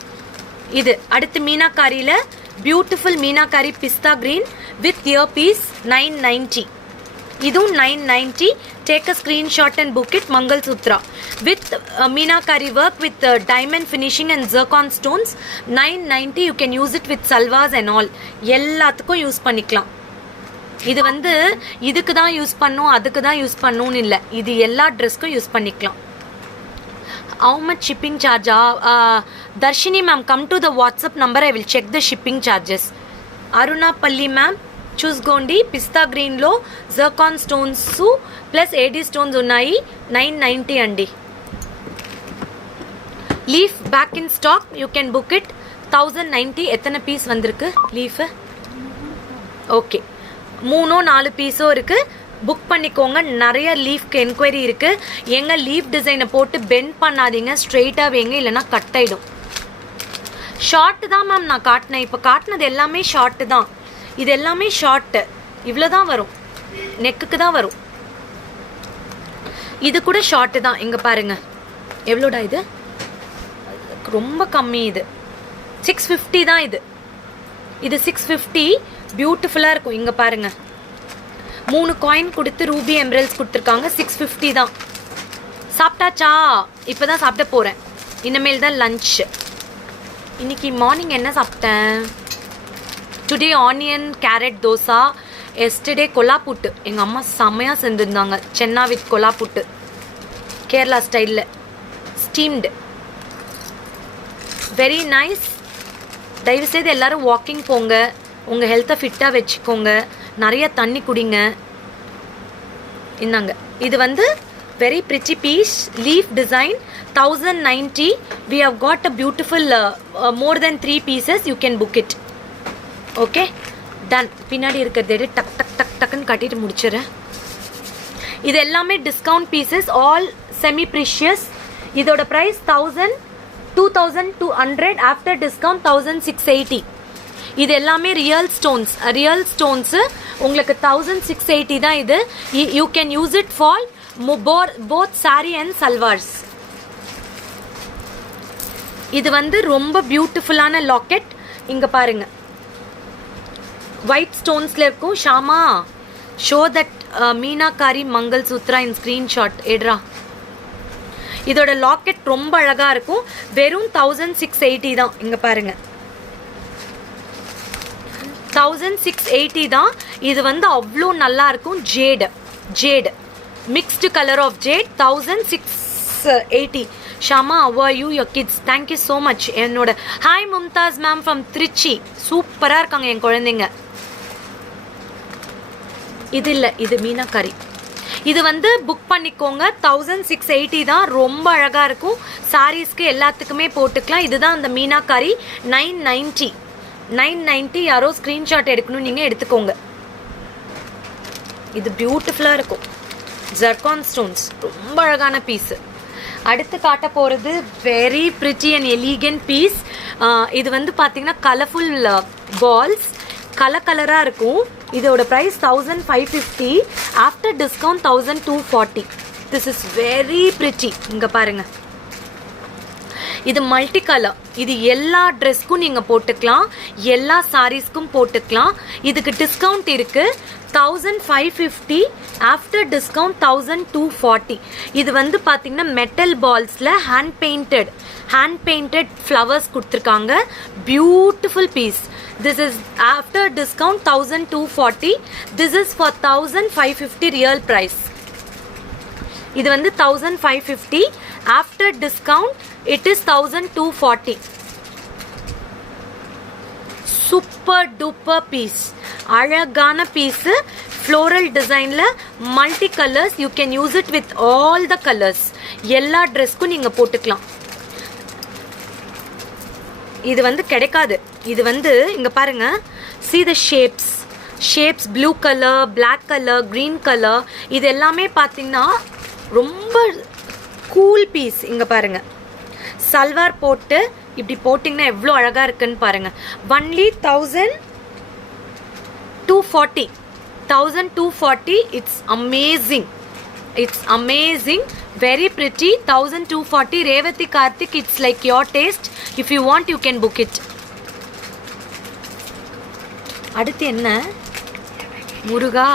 இது அடுத்து மீனாக்காரியில் beautiful meenakari pista green with ear piece. 990. இதுவும் 990. Take a screenshot and book it. Mangalsutra with meenakari work with diamond finishing and zircon stones. 990. You can use it with salwars and all. எல்லாத்துக்கும் யூஸ் பண்ணிக்கலாம். இது வந்து இதுக்கு தான் யூஸ் பண்ணும், அதுக்கு தான் யூஸ் பண்ணுன்னு இல்லை. இது எல்லா ட்ரெஸ்க்கும் யூஸ் பண்ணிக்கலாம். How much shipping charge? Darshini ma'am, come to the WhatsApp number. I will check the shipping charges. Aruna Palli ma'am, Chusgondi pista green lo zircon stones plus AD stones unnai. 990 andi. Leaf back in stock. You can book it. 1090. எத்தனை பீஸ் வந்திருக்கு லீஃப்? ஓகே, 3-4 பீஸோ இருக்கு. புக் பண்ணிக்கோங்க. நிறைய லீஃப்க்கு என்கொயரி இருக்குது. எங்க லீஃப் டிசைனை போட்டு பெண்ட் பண்ணாதீங்க, ஸ்ட்ரெயிட்டாக வைங்க, இல்லைனா கட் ஆகிடும். ஷார்ட்டு தான் மேம் நான் காட்டினேன். இப்போ காட்டினது எல்லாமே ஷார்ட்டு தான். இது எல்லாமே ஷார்ட்டு. இவ்வளோ தான் வரும், நெக்குக்கு தான் வரும். இது கூட ஷார்ட்டு தான். இங்கே பாருங்க எவ்வளோடா இது, ரொம்ப கம்மி. இது 650 தான். இது 650. பியூட்டிஃபுல்லாக இருக்கும். இங்கே பாருங்க, 3 காயின் கொடுத்து ரூபி எம்ரல்ஸ் கொடுத்துருக்காங்க. 650 தான். சாப்பிட்டாச்சா? இப்போ தான் சாப்பிட போகிறேன். இனிமேல் தான் லஞ்ச். இன்னைக்கு மார்னிங் என்ன சாப்பிட்டேன்? Today onion carrot dosa. Yesterday kola puttu எங்கள் அம்மா செம்மையாக செஞ்சுருந்தாங்க. சென்னா வித் கொலா புட்டு, கேரளா ஸ்டைலில் ஸ்டீம்டு. Very nice. தயவுசெய்து எல்லோரும் வாக்கிங் போங்க, உங்கள் ஹெல்த்தை ஃபிட்டாக வச்சுக்கோங்க, நிறைய தண்ணி குடிங்க. இந்தாங்க, இது வந்து very pretty piece leaf design. 1090. we have got a beautiful more than 3 pieces. you can book it. Okay done. பின்னாடி இருக்கிறது டக் டக் டக் டக்குன்னு கட்டிட்டு முடிச்சிடுறேன். இது எல்லாமே discount pieces, all semi precious. இதோட ப்ரைஸ் 2200. After discount 1680. இது எல்லாமே ரியல் ஸ்டோன்ஸ். ரியல் ஸ்டோன்ஸு உங்களுக்கு 1680 தான். இது you can use it for both sorry and salwars. இது வந்து ரொம்ப பியூட்டிஃபுல்லான லாக்கெட். இங்கே பாருங்க, ஒயிட் ஸ்டோன்ஸில் இருக்கும். Shama show that meenakari mangalsutra in screenshot எடுறா. இதோட லாக்கெட் ரொம்ப அழகாக இருக்கும். வெறும் 1680 தான். இங்கே பாருங்க, 1680 தான். இது வந்து அவ்வளோ நல்லா இருக்கும். Jade mixed colour of jade. 1680. Shama, how are you, your kids? thank you so much. என்னோட hi Mumtaz ma'am from Trichy. சூப்பராக இருக்காங்க என் குழந்தைங்க. இது இல்லை, இது மீனாக்காரி. இது வந்து புக் பண்ணிக்கோங்க. 1680 தான். ரொம்ப அழகாக இருக்கும். சாரீஸ்க்கு எல்லாத்துக்குமே போட்டுக்கலாம். இதுதான் அந்த மீனாக்காரி. 990. யாரோ ஸ்க்ரீன்ஷாட் எடுக்கணும், நீங்கள் எடுத்துக்கோங்க. இது பியூட்டிஃபுல்லாக இருக்கும். ஜர்கான் ஸ்டோன்ஸ், ரொம்ப அழகான பீஸு. அடுத்து காட்ட போகிறது very pretty and elegant piece. இது வந்து பார்த்தீங்கன்னா கலர்ஃபுல் பால்ஸ். கலராக இருக்கும். இதோட price 1550. After discount 1240. This is very pretty. இங்கே பாருங்கள், இது மல்டி கலர். இது எல்லா ட்ரெஸ்க்கும் நீங்கள் போட்டுக்கலாம், எல்லா சாரீஸ்க்கும் போட்டுக்கலாம். இதுக்கு டிஸ்கவுண்ட் இருக்குது. 1550. After discount 1240. இது வந்து பார்த்தீங்கன்னா மெட்டல் பால்ஸில் ஹேண்ட் பெயிண்டட் ஃப்ளவர்ஸ் கொடுத்துருக்காங்க. Beautiful piece. This is after discount 1240. This is for 1550 real price. இது வந்து 1550. After discount it is 1240. Super duper piece. அழகான பீஸ். floral designல multi colors. You can use it with all the colors. எல்லா ட்ரெஸ்க்கும் நீங்கள் போட்டுக்கலாம். இது வந்து கிடைக்காது. இது வந்து இங்கே பாருங்க, see the shapes blue color, black color, green color. இது எல்லாமே பார்த்தீங்கன்னா ரொம்ப கூல் பீஸ். இங்கே பாருங்க, சல்வார் போட்டு இப்படி போட்டிங்கன்னா எவ்வளோ அழகாக இருக்குன்னு பாருங்க. Only 1240. 1240. It's amazing. Very pretty. 1240. Revati Karthik, it's like your taste. If you want, you can book it. அடுத்து என்ன முருகா?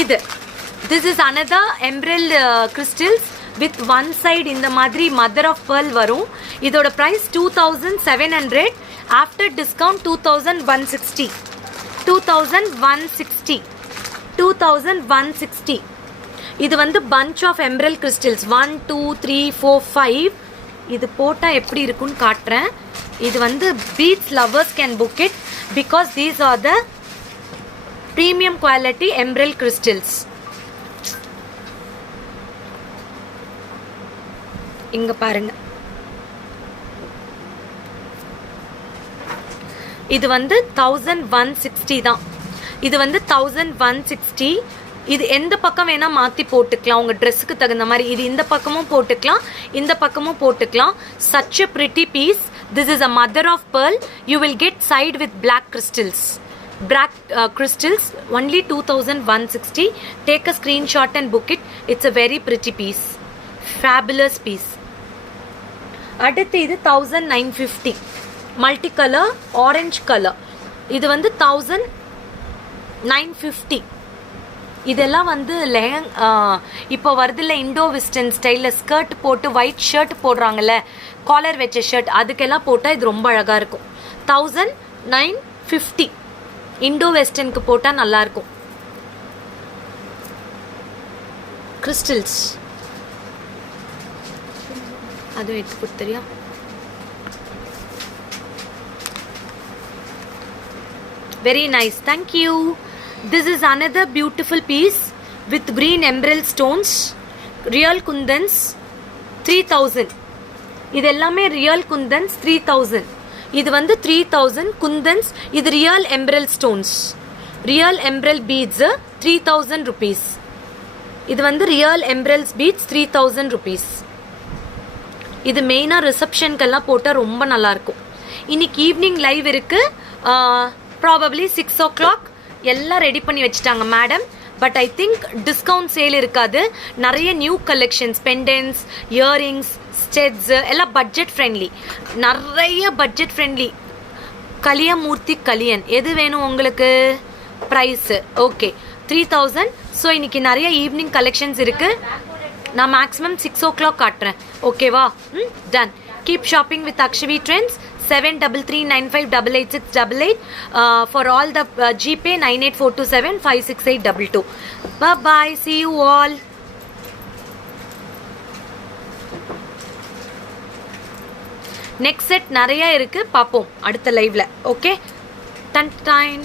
இது this is another emerald crystals with one side இந்த மாதிரி mother of pearl வரும். இதோட price 2700. after discount 2160. 2160. இது வந்து bunch of emerald crystals 1 2 3 4 5. இது போட்டால் எப்படி இருக்குன்னு காட்டுறேன். இது வந்து beads lovers can book it because these are the premium quality emerald crystals. இங்க பாருங்க, இது வந்து 1160 தான். இது வந்து 1160. இது எந்த பக்கம் வேணா மாற்றி போட்டுக்கலாம் உங்கள் ட்ரெஸ்ஸுக்கு தகுந்த மாதிரி. இது இந்த பக்கமும் போட்டுக்கலாம், இந்த பக்கமும் போட்டுக்கலாம். such a pretty piece. This is a mother of pearl. You will get side with black crystals. Only 2160. Take a screenshot and book it. It's a very pretty piece. Fabulous piece. அடுத்து இது 1950. multicolor orange color. இது வந்து 1950. இதெல்லாம் வந்து இப்போ வருதில்ல இண்டோ வெஸ்டர்ன் ஸ்டைலில் ஸ்கர்ட் போட்டு ஒயிட் ஷர்ட் போடுறாங்கல்ல, காலர் வச்ச ஷர்ட், அதுக்கெல்லாம் போட்டால் இது ரொம்ப அழகாக இருக்கும். 1950. இண்டோ வெஸ்டர்னுக்கு போட்டால் நல்லாயிருக்கும். கிறிஸ்டல்ஸ் அதுவும் எடுத்து கொடுத்துறியா? Very nice. Thank you. This is another beautiful piece with green emerald stones. Real kundans 3000. இது எல்லாமே real kundans 3000. இது வந்து 3000 kundans. இது real emerald stones. Real emerald beads 3000 rupees. இது வந்து real emerald beads 3000 rupees. இது மெயினாக ரிசப்ஷனுக்கெல்லாம் போட்டால் ரொம்ப நல்லாயிருக்கும். இன்னைக்கு ஈவினிங் லைவ் இருக்குது. ப்ராபப்ளி 6 o'clock எல்லாம் ரெடி பண்ணி வச்சுட்டாங்க madam. But I think discount sale இருக்காது. நிறைய நியூ கலெக்ஷன்ஸ், பெண்டன்ஸ், இயரிங்ஸ், ஸ்டெட்ஸ் எல்லாம் பட்ஜெட் ஃப்ரெண்ட்லி. நிறைய பட்ஜெட் ஃப்ரெண்ட்லி. கலியன் எது வேணும் உங்களுக்கு? Price okay 3000. ஸோ இன்னைக்கு நிறைய ஈவினிங் கலெக்ஷன்ஸ் இருக்குது. நான் மேக்ஸிமம் 6 o'clock காட்டுறேன். ஓகேவா? Done. Keep shopping with Akshavi trends. 7339588688. For all the GPay 984275682. Bye bye. See you all. Next set நிறைய இருக்கு, பார்ப்போம் அடுத்த லைவ்ல. Okay, done time.